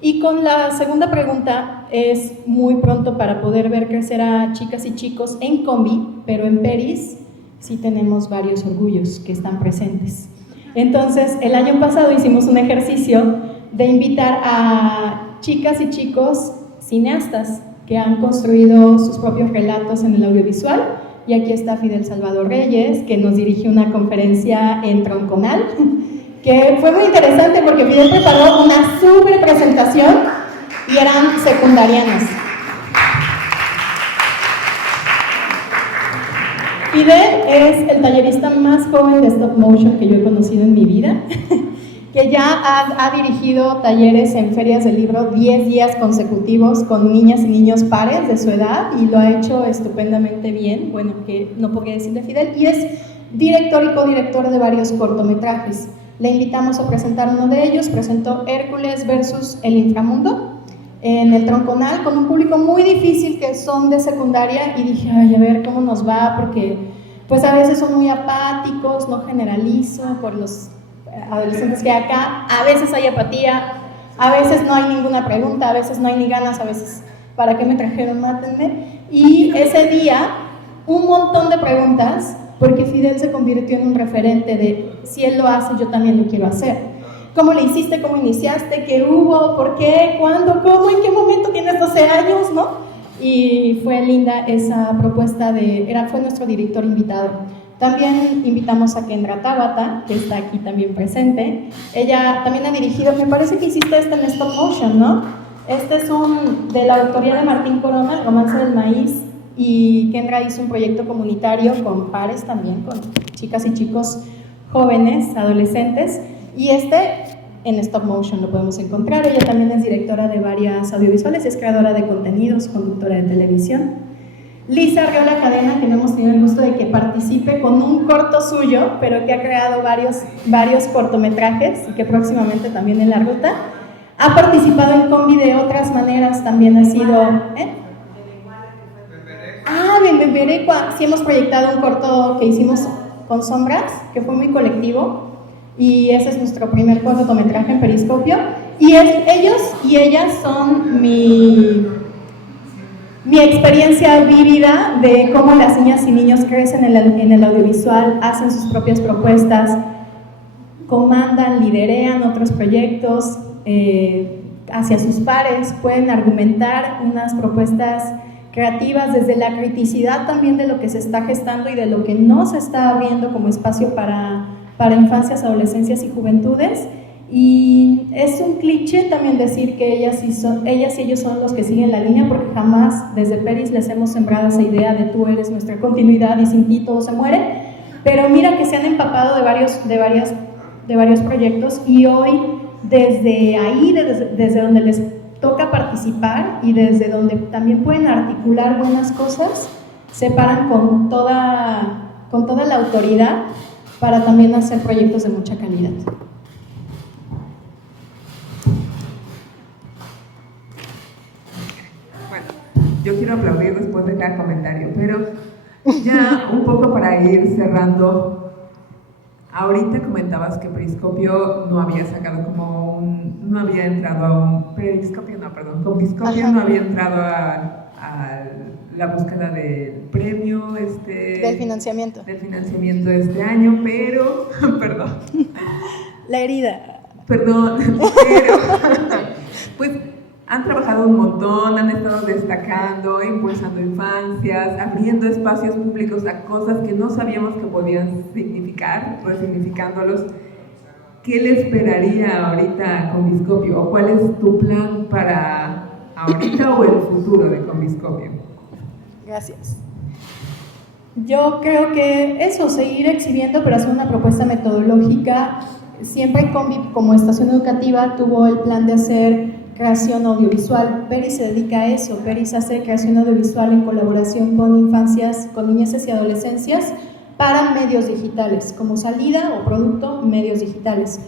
Y con la segunda pregunta, es muy pronto para poder ver crecer a chicas y chicos en combi, pero en Peris sí tenemos varios orgullos que están presentes. Entonces, el año pasado hicimos un ejercicio de invitar a chicas y chicos cineastas que han construido sus propios relatos en el audiovisual, y aquí está Fidel Salvador Reyes, que nos dirigió una conferencia en Tronconal, que fue muy interesante porque Fidel preparó una súper presentación y eran secundarianas. Fidel es el tallerista más joven de stop motion que yo he conocido en mi vida, que ya ha dirigido talleres en ferias del libro 10 días consecutivos con niñas y niños pares de su edad y lo ha hecho estupendamente bien, bueno, que no podría decir de Fidel, y es director y codirector de varios cortometrajes. Le invitamos a presentar uno de ellos, presentó Hércules versus el inframundo en el Tronconal con un público muy difícil que son de secundaria y dije, ay, a ver cómo nos va, porque pues a veces son muy apáticos, no generalizo por los adolescentes que hay acá, a veces hay apatía, a veces no hay ninguna pregunta, a veces no hay ni ganas, a veces, ¿para qué me trajeron? Mátenme. Y ese día, un montón de preguntas, porque Fidel se convirtió en un referente de, si él lo hace, yo también lo quiero hacer. ¿Cómo le hiciste? ¿Cómo iniciaste? ¿Qué hubo? ¿Por qué? ¿Cuándo? ¿Cómo? ¿En qué momento? Tienes 12 años, ¿no? Y fue linda esa propuesta fue nuestro director invitado. También invitamos a Kendra Tabata, que está aquí también presente. Ella también ha dirigido, me parece que hiciste en stop motion, ¿no? Este es de la autoría de Martín Corona, El romance del maíz, y Kendra hizo un proyecto comunitario con pares también, con chicas y chicos jóvenes, adolescentes, y en stop motion lo podemos encontrar. Ella también es directora de varias audiovisuales, es creadora de contenidos, conductora de televisión. Lisa Arriola Cadena, que no hemos tenido el gusto de que participe con un corto suyo, pero que ha creado varios cortometrajes y que próximamente también en la ruta. Ha participado en combi de otras maneras, también ha sido... Bemberecua, sí hemos proyectado un corto que hicimos con sombras, que fue muy colectivo, y ese es nuestro primer cortometraje en Periscopio. Y ellos y ellas son mi experiencia vívida de cómo las niñas y niños crecen en el audiovisual, hacen sus propias propuestas, comandan, liderean otros proyectos hacia sus pares, pueden argumentar unas propuestas creativas desde la criticidad también de lo que se está gestando y de lo que no se está abriendo como espacio para infancias, adolescencias y juventudes. Y es un cliché también decir que ellas y ellos son los que siguen la línea, porque jamás desde Peris les hemos sembrado esa idea de tú eres nuestra continuidad y sin ti todo se muere. Pero mira que se han empapado de varios proyectos y hoy desde ahí, desde donde les toca participar y desde donde también pueden articular buenas cosas, se paran con toda la autoridad para también hacer proyectos de mucha calidad. Bueno, yo quiero aplaudir después de cada comentario, pero ya un poco para ir cerrando. Ahorita comentabas que Periscopio no había sacado no había entrado a un Periscopio, no, perdón, Combiscopio no había entrado a la búsqueda del premio del financiamiento este año, pero perdón. La herida. Perdón, pero pues han trabajado un montón, han estado destacando, impulsando infancias, abriendo espacios públicos a cosas que no sabíamos que podían significar, resignificándolos. ¿Qué le esperaría ahorita a Combiscopio? ¿O cuál es tu plan para ahorita o el futuro de Combiscopio? Gracias. Yo creo que eso, seguir exhibiendo, pero hacer una propuesta metodológica. Siempre Combi, como estación educativa, tuvo el plan de hacer creación audiovisual. Peris se dedica a eso. Peris hace creación audiovisual en colaboración con infancias, con niñeces y adolescencias para medios digitales, como salida o producto, medios digitales.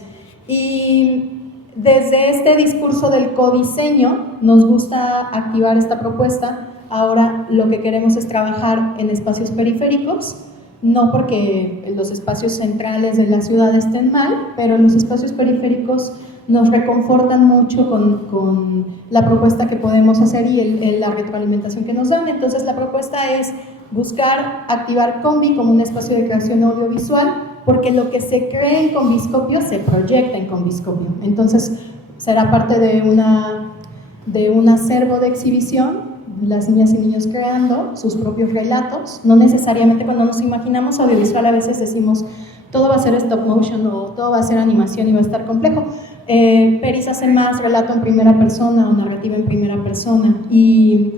Y desde este discurso del codiseño nos gusta activar esta propuesta. Ahora lo que queremos es trabajar en espacios periféricos, no porque los espacios centrales de la ciudad estén mal, pero los espacios periféricos nos reconfortan mucho con la propuesta que podemos hacer y la retroalimentación que nos dan. Entonces la propuesta es buscar activar Combi como un espacio de creación audiovisual, porque lo que se cree en Combiscopio se proyecta en Combiscopio. Entonces será parte de un acervo de exhibición, las niñas y niños creando sus propios relatos. No necesariamente cuando nos imaginamos audiovisual a veces decimos todo va a ser stop motion o todo va a ser animación y va a estar complejo. Peris hace más relato en primera persona o narrativa en primera persona, y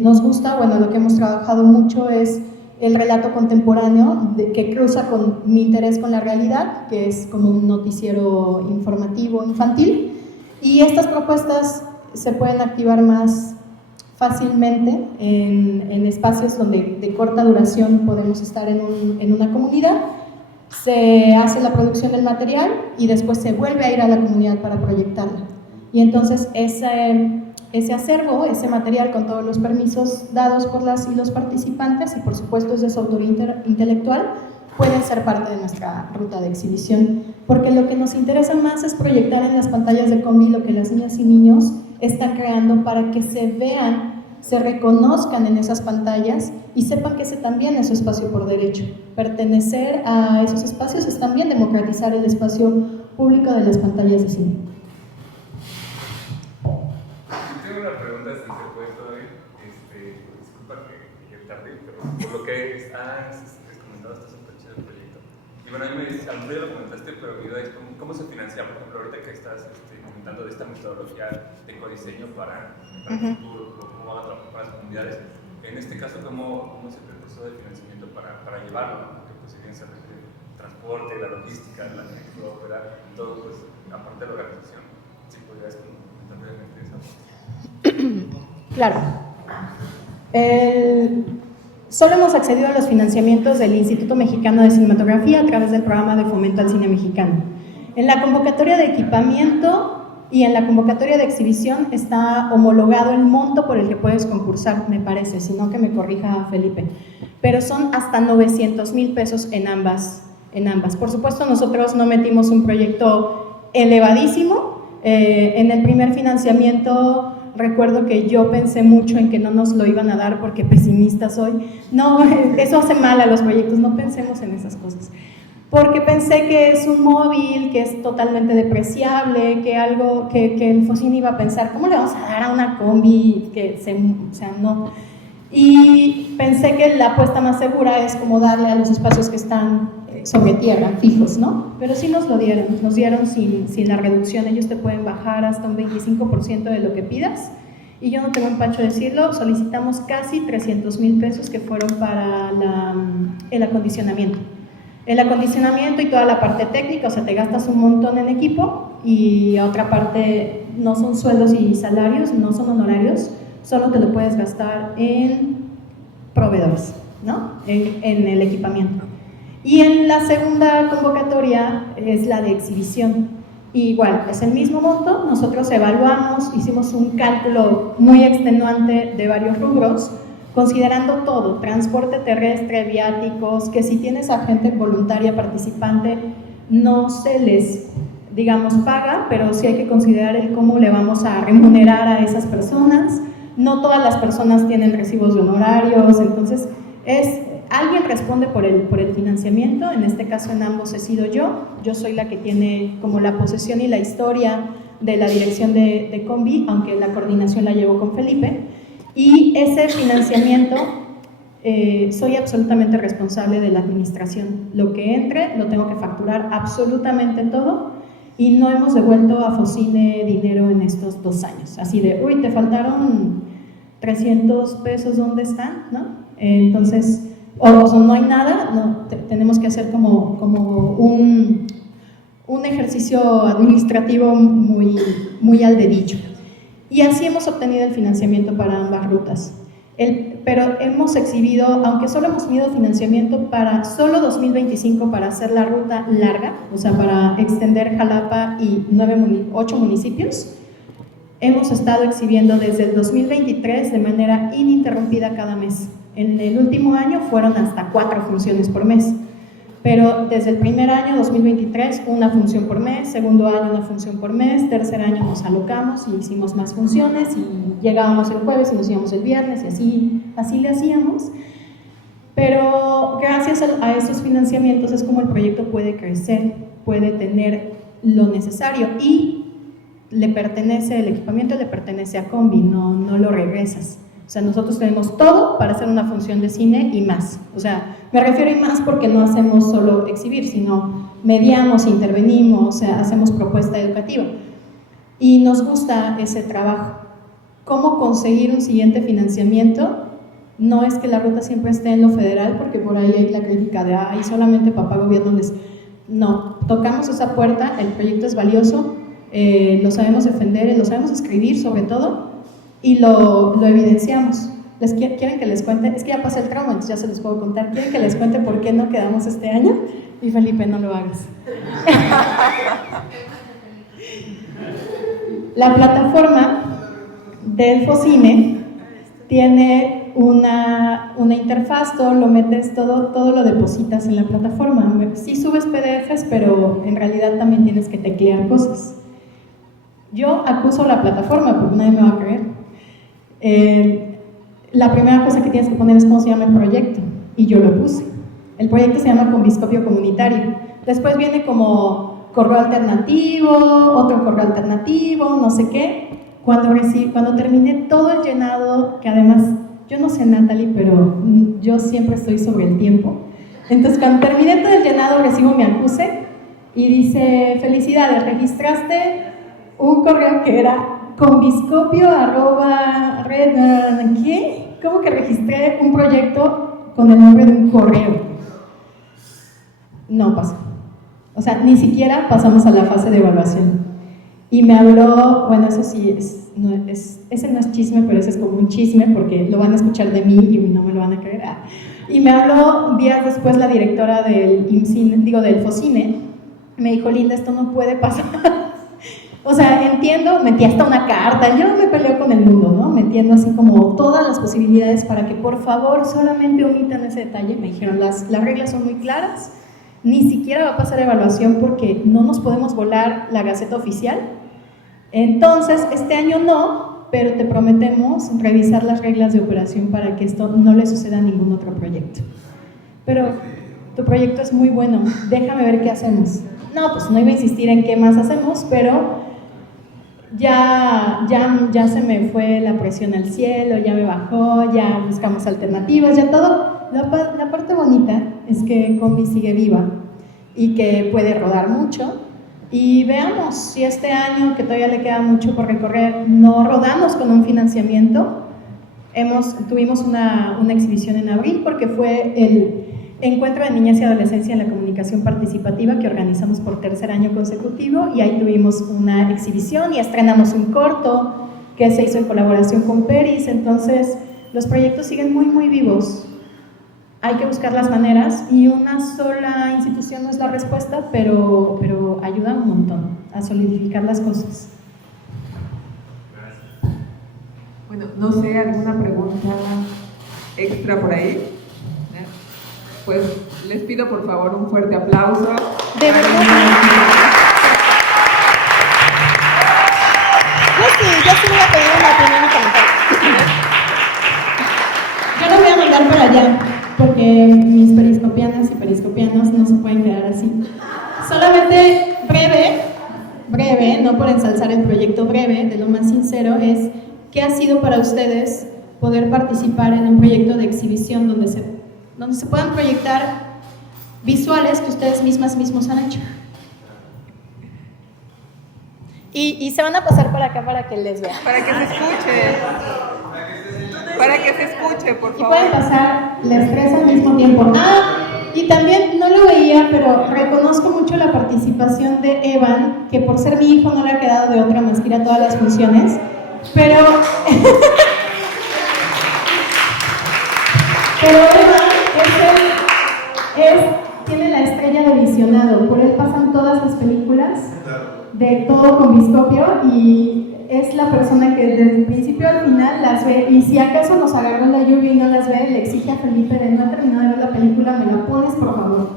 nos gusta, bueno, lo que hemos trabajado mucho es el relato contemporáneo que cruza con mi interés con la realidad, que es como un noticiero informativo infantil, y estas propuestas se pueden activar más fácilmente en espacios donde de corta duración podemos estar en una comunidad. Se hace la producción del material y después se vuelve a ir a la comunidad para proyectarla. Y entonces ese acervo, ese material con todos los permisos dados por las y los participantes, y por supuesto es de su autoría intelectual, pueden ser parte de nuestra ruta de exhibición, porque lo que nos interesa más es proyectar en las pantallas de Combi lo que las niñas y niños están creando para que se vean, se reconozcan en esas pantallas y sepan que ese también es su espacio por derecho. Pertenecer a esos espacios es también democratizar el espacio público de las pantallas de cine. Tengo una pregunta, si se puede todavía. Disculpa que llegue tarde, pero por lo que has comentado, está súper chido el proyecto. Y bueno, a mí a lo mejor ya lo comentaste, pero mi duda es cómo se financia. Por ejemplo, ahorita que estás comentando de esta metodología de codiseño para el futuro, cómo van a trabajar para las comunidades. En este caso, ¿cómo es el proceso de financiamiento para llevarlo? Porque pues si bien se requiere el transporte, la logística, la ópera, todo, pues aparte de la organización, si podrías comentar brevemente esa parte. Claro. Solo hemos accedido a los financiamientos del Instituto Mexicano de Cinematografía a través del programa de fomento al cine mexicano. En la convocatoria de equipamiento y en la convocatoria de exhibición está homologado el monto por el que puedes concursar, me parece, si no que me corrija Felipe, pero son hasta 900,000 pesos en ambas. Por supuesto, nosotros no metimos un proyecto elevadísimo. En el primer financiamiento recuerdo que yo pensé mucho en que no nos lo iban a dar porque pesimista soy. No, eso hace mal a los proyectos, no pensemos en esas cosas. Porque pensé que es un móvil, que es totalmente depreciable, que el Focine iba a pensar, ¿cómo le vamos a dar a una combi? No. Y pensé que la apuesta más segura es como darle a los espacios que están sobre tierra, fijos, ¿no? Pero sí nos dieron sin la reducción. Ellos te pueden bajar hasta un 25% de lo que pidas, y yo no tengo empacho de decirlo, solicitamos casi 300,000 pesos que fueron para el acondicionamiento. El acondicionamiento y toda la parte técnica, o sea, te gastas un montón en equipo, y a otra parte no son sueldos y salarios, no son honorarios, solo te lo puedes gastar en proveedores, ¿no? En el equipamiento. Y en la segunda convocatoria es la de exhibición. Igual, es el mismo monto, nosotros evaluamos, hicimos un cálculo muy extenuante de varios rubros, considerando todo, transporte terrestre, viáticos, que si tienes a gente voluntaria participante, no se les, digamos, paga, pero sí hay que considerar el cómo le vamos a remunerar a esas personas. No todas las personas tienen recibos de honorarios, entonces alguien responde por el financiamiento. En este caso en ambos he sido yo soy la que tiene como la posesión y la historia de la dirección de Combi, aunque la coordinación la llevo con Felipe, y ese financiamiento soy absolutamente responsable de la administración. Lo que entre lo tengo que facturar absolutamente todo, y no hemos devuelto a Focine dinero en estos 2 años, así de, uy, te faltaron 300 pesos, ¿dónde están? ¿No? Entonces, o no hay nada, no, tenemos que hacer como un ejercicio administrativo muy al dedillo. Y así hemos obtenido el financiamiento para ambas rutas. Pero hemos exhibido, aunque solo hemos tenido financiamiento para solo 2025 para hacer la ruta larga, o sea, para extender Jalapa y 8 municipios, hemos estado exhibiendo desde el 2023 de manera ininterrumpida cada mes. En el último año fueron hasta 4 funciones por mes, pero desde el primer año, 2023, una función por mes, segundo año una función por mes, tercer año nos alocamos y hicimos más funciones y llegábamos el jueves y nos íbamos el viernes y así le hacíamos. Pero gracias a esos financiamientos es como el proyecto puede crecer, puede tener lo necesario y le pertenece, el equipamiento le pertenece a Combi, no lo regresas. O sea, nosotros tenemos todo para hacer una función de cine y más. O sea, me refiero a más porque no hacemos solo exhibir, sino mediamos, intervenimos, o sea, hacemos propuesta educativa. Y nos gusta ese trabajo. ¿Cómo conseguir un siguiente financiamiento? No es que la ruta siempre esté en lo federal, porque por ahí hay la crítica de, ay, solamente papá gobierno les... No, tocamos esa puerta, el proyecto es valioso, lo sabemos defender, lo sabemos escribir sobre todo, y lo evidenciamos. ¿Quieren que les cuente? Es que ya pasé el trauma, entonces ya se los puedo contar. ¿Quieren que les cuente por qué no quedamos este año? Y Felipe, no lo hagas. La plataforma del Focine tiene una interfaz, todo lo metes, todo lo depositas en la plataforma. Sí subes PDFs, pero en realidad también tienes que teclear cosas. Yo acuso la plataforma porque nadie me va a creer. La primera cosa que tienes que poner es cómo se llama el proyecto, y yo lo puse. El proyecto se llama Conviscopio Comunitario. Después viene como correo alternativo, otro correo alternativo, no sé qué. Cuando terminé todo el llenado, que además, yo no sé, Natalie, pero yo siempre estoy sobre el tiempo. Entonces, cuando terminé todo el llenado, recibo mi acuse y dice, felicidades, registraste un correo que era conviscopio @red, ¿qué? ¿Cómo que registré un proyecto con el nombre de un correo? No pasó. O sea, ni siquiera pasamos a la fase de evaluación. Y me habló, bueno, eso sí, ese no es chisme, pero ese es como un chisme porque lo van a escuchar de mí y no me lo van a creer. Y me habló días después la directora del Focine, me dijo, Linda, esto no puede pasar. O sea, entiendo, metí hasta una carta, yo me peleo con el mundo, ¿no? Metiendo así como todas las posibilidades para que por favor solamente omitan ese detalle. Me dijeron, las reglas son muy claras, ni siquiera va a pasar evaluación porque no nos podemos volar la Gaceta Oficial. Entonces, este año no, pero te prometemos revisar las reglas de operación para que esto no le suceda a ningún otro proyecto. Pero tu proyecto es muy bueno, déjame ver qué hacemos. No, pues no iba a insistir en qué más hacemos, pero ya se me fue la presión al cielo, ya me bajó, ya buscamos alternativas, ya todo. La parte bonita es que Combi sigue viva y que puede rodar mucho. Y veamos si este año, que todavía le queda mucho por recorrer, no rodamos con un financiamiento. Tuvimos una exhibición en abril porque fue el Encuentro de Niñez y Adolescencia en la Comunicación Participativa que organizamos por 3er año consecutivo, y ahí tuvimos una exhibición y estrenamos un corto que se hizo en colaboración con Peris. Entonces, los proyectos siguen muy, muy vivos. Hay que buscar las maneras y una sola institución no es la respuesta, pero ayuda un montón a solidificar las cosas. Bueno, no sé, ¿alguna pregunta extra por ahí? Pues les pido por favor un fuerte aplauso. De verdad. Yo sí voy a pedir una opinión y comentario. Yo lo voy a mandar para allá, porque mis periscopianas y periscopianos no se pueden quedar así. Solamente breve, no por ensalzar el proyecto, breve, de lo más sincero, es ¿qué ha sido para ustedes poder participar en un proyecto de exhibición donde se puedan proyectar visuales que ustedes mismos han hecho? Y se van a pasar para acá para que les vean. Para que se escuche. Para que se escuche, por favor. Y pueden pasar las tres al mismo tiempo. Y también, no lo veía, pero reconozco mucho la participación de Evan, que por ser mi hijo no le ha quedado de otra más que ir a todas las funciones. Pero Evan tiene la estrella de visionado. Por él pasan todas las películas de todo con Biscopio y es la persona que desde el principio al final las ve, y si acaso nos agarró la lluvia y no las ve, le exige a Felipe de no he terminado de ver la película, me la pones por favor.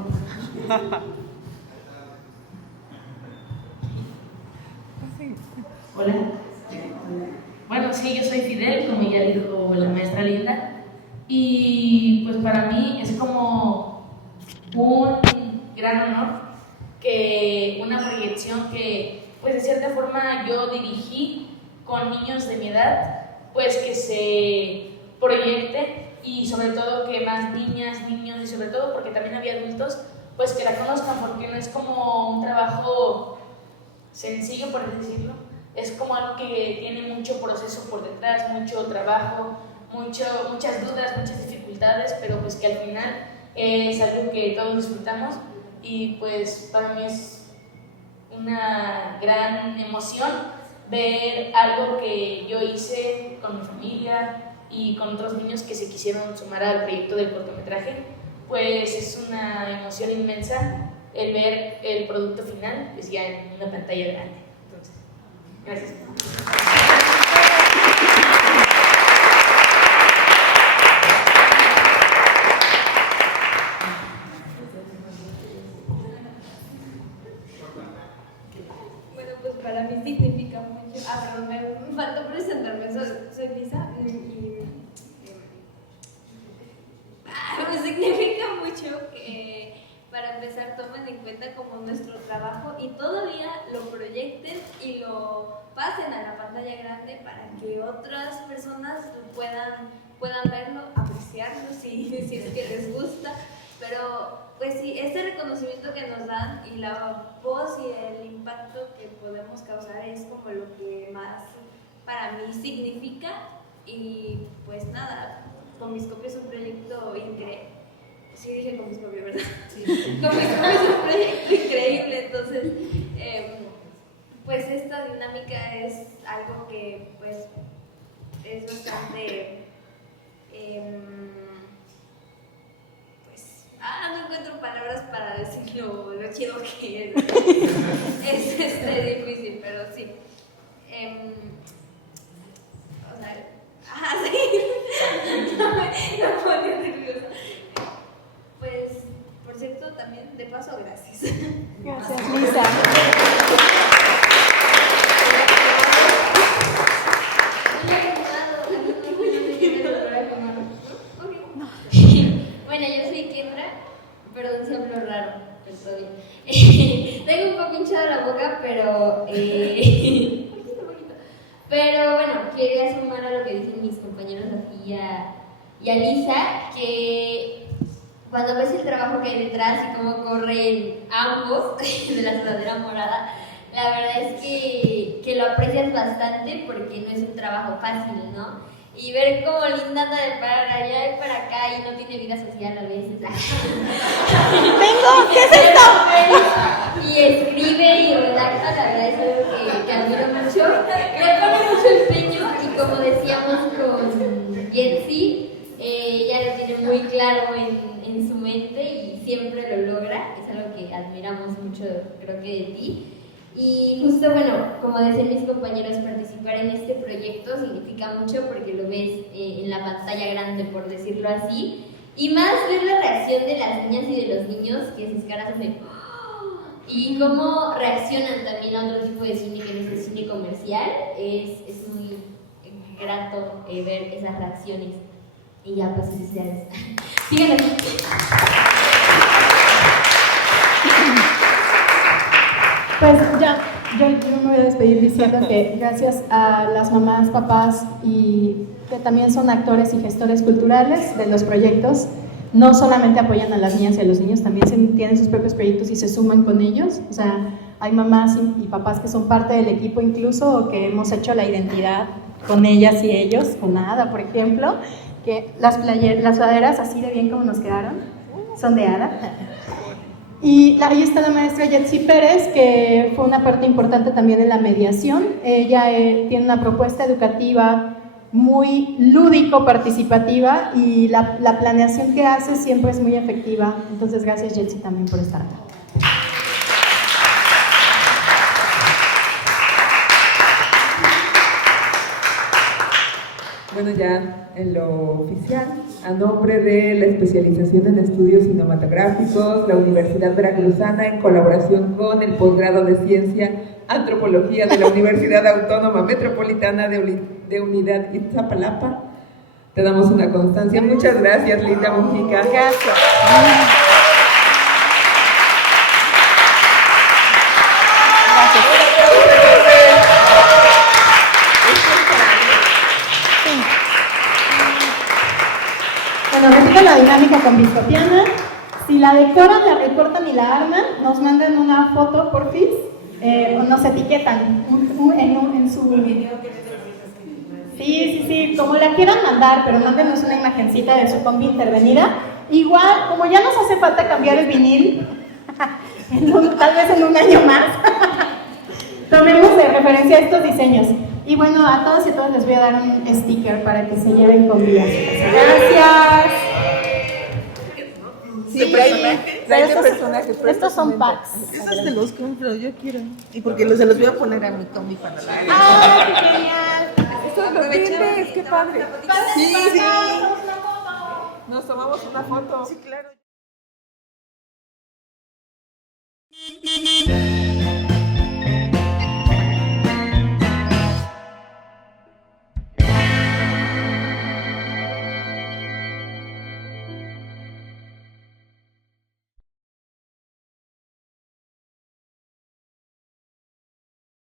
Hola. Bueno, sí, yo soy Fidel, como ya dijo la maestra Linda, y pues para mí es como un gran honor que una proyección que pues de cierta forma yo dirigí con niños de mi edad, pues que se proyecte y sobre todo que más niñas, niños y sobre todo porque también había adultos, pues que la conozcan, porque no es como un trabajo sencillo, por así decirlo, es como algo que tiene mucho proceso por detrás, mucho trabajo, muchas dudas, muchas dificultades, pero pues que al final es algo que todos disfrutamos y pues para mí es una gran emoción ver algo que yo hice con mi familia y con otros niños que se quisieron sumar al proyecto del cortometraje. Pues es una emoción inmensa el ver el producto final pues ya en una pantalla grande. Entonces, gracias. Para mí significa mucho, me faltó presentarme, soy Lisa y me significa mucho que para empezar tomen en cuenta como nuestro trabajo y todavía lo proyecten y lo pasen a la pantalla grande para que otras personas puedan verlo, apreciarlo si es que les gusta. Pero pues sí, este reconocimiento que nos dan y la voz y el impacto que podemos causar es como lo que más para mí significa. Y pues nada, Con Biscopio es un proyecto increíble. Sí dije Con Biscopio, ¿verdad? Sí. Con Biscopio es un proyecto increíble, entonces pues esta dinámica es algo que pues es bastante no encuentro palabras para decir lo chido que es. Es difícil, pero sí. Sí. No pone nerviosa. Pues, por cierto, también, de paso, gracias. Gracias, Lisa. Bueno, yo soy Kendra. Perdón si hablo raro, tengo un poco hinchada la boca, pero bueno, quería sumar a lo que dicen mis compañeros Sofía y a Lisa, que cuando ves el trabajo que hay detrás y cómo corren ambos de la sudadera morada, la verdad es que lo aprecias bastante porque no es un trabajo fácil, ¿no? Y ver cómo Linda anda de para allá y para acá y no tiene vida social a veces. ¡Vengo! ¿Qué es esto? Y escribe y redacta, la verdad es algo que admiro mucho. Le pone mucho empeño ti. Y justo, bueno, como decían mis compañeros, participar en este proyecto significa mucho porque lo ves en la pantalla grande, por decirlo así. Y más ver la reacción de las niñas y de los niños, que sus caras hacen ¡oh! Y cómo reaccionan también a otro tipo de cine que no es el cine comercial. Es muy grato ver esas reacciones. Y ya, pues, felicidades. Síganme. Pues ya, yo me voy a despedir diciendo que gracias a las mamás, papás y que también son actores y gestores culturales de los proyectos, no solamente apoyan a las niñas y a los niños, también tienen sus propios proyectos y se suman con ellos. O sea, hay mamás y papás que son parte del equipo incluso, o que hemos hecho la identidad con ellas y ellos, con Ada, por ejemplo, que las sudaderas así de bien como nos quedaron, son de Ada. Y ahí está la maestra Yetsi Pérez, que fue una parte importante también en la mediación. Ella tiene una propuesta educativa muy lúdico-participativa y la planeación que hace siempre es muy efectiva. Entonces, gracias Yetsi también por estar acá. Bueno, ya en lo oficial, a nombre de la especialización en estudios cinematográficos, la Universidad Veracruzana, en colaboración con el posgrado de Ciencia Antropología de la Universidad Autónoma Metropolitana de Unidad Iztapalapa, te damos una constancia. Muchas gracias, Linda Mujica. Gracias. Bueno, repito la dinámica con Biscopiana. Si la decoran, la recortan y la arman, nos mandan una foto, porfis, o nos etiquetan en su... Sí, como la quieran mandar, pero mándenos una imagencita de su combi intervenida. Igual, como ya nos hace falta cambiar el vinil, tal vez en un año más, tomemos de referencia estos diseños. Y bueno, a todos y todas les voy a dar un sticker para que se lleven conmigo a su casa. Gracias. Sí, estos son packs. Esos te los compro, yo quiero. Y porque se los voy a poner a mi combi para la... ¡Ah, qué genial! Esto lo tienes, qué padre. Sí. Nos tomamos una foto. Sí, claro.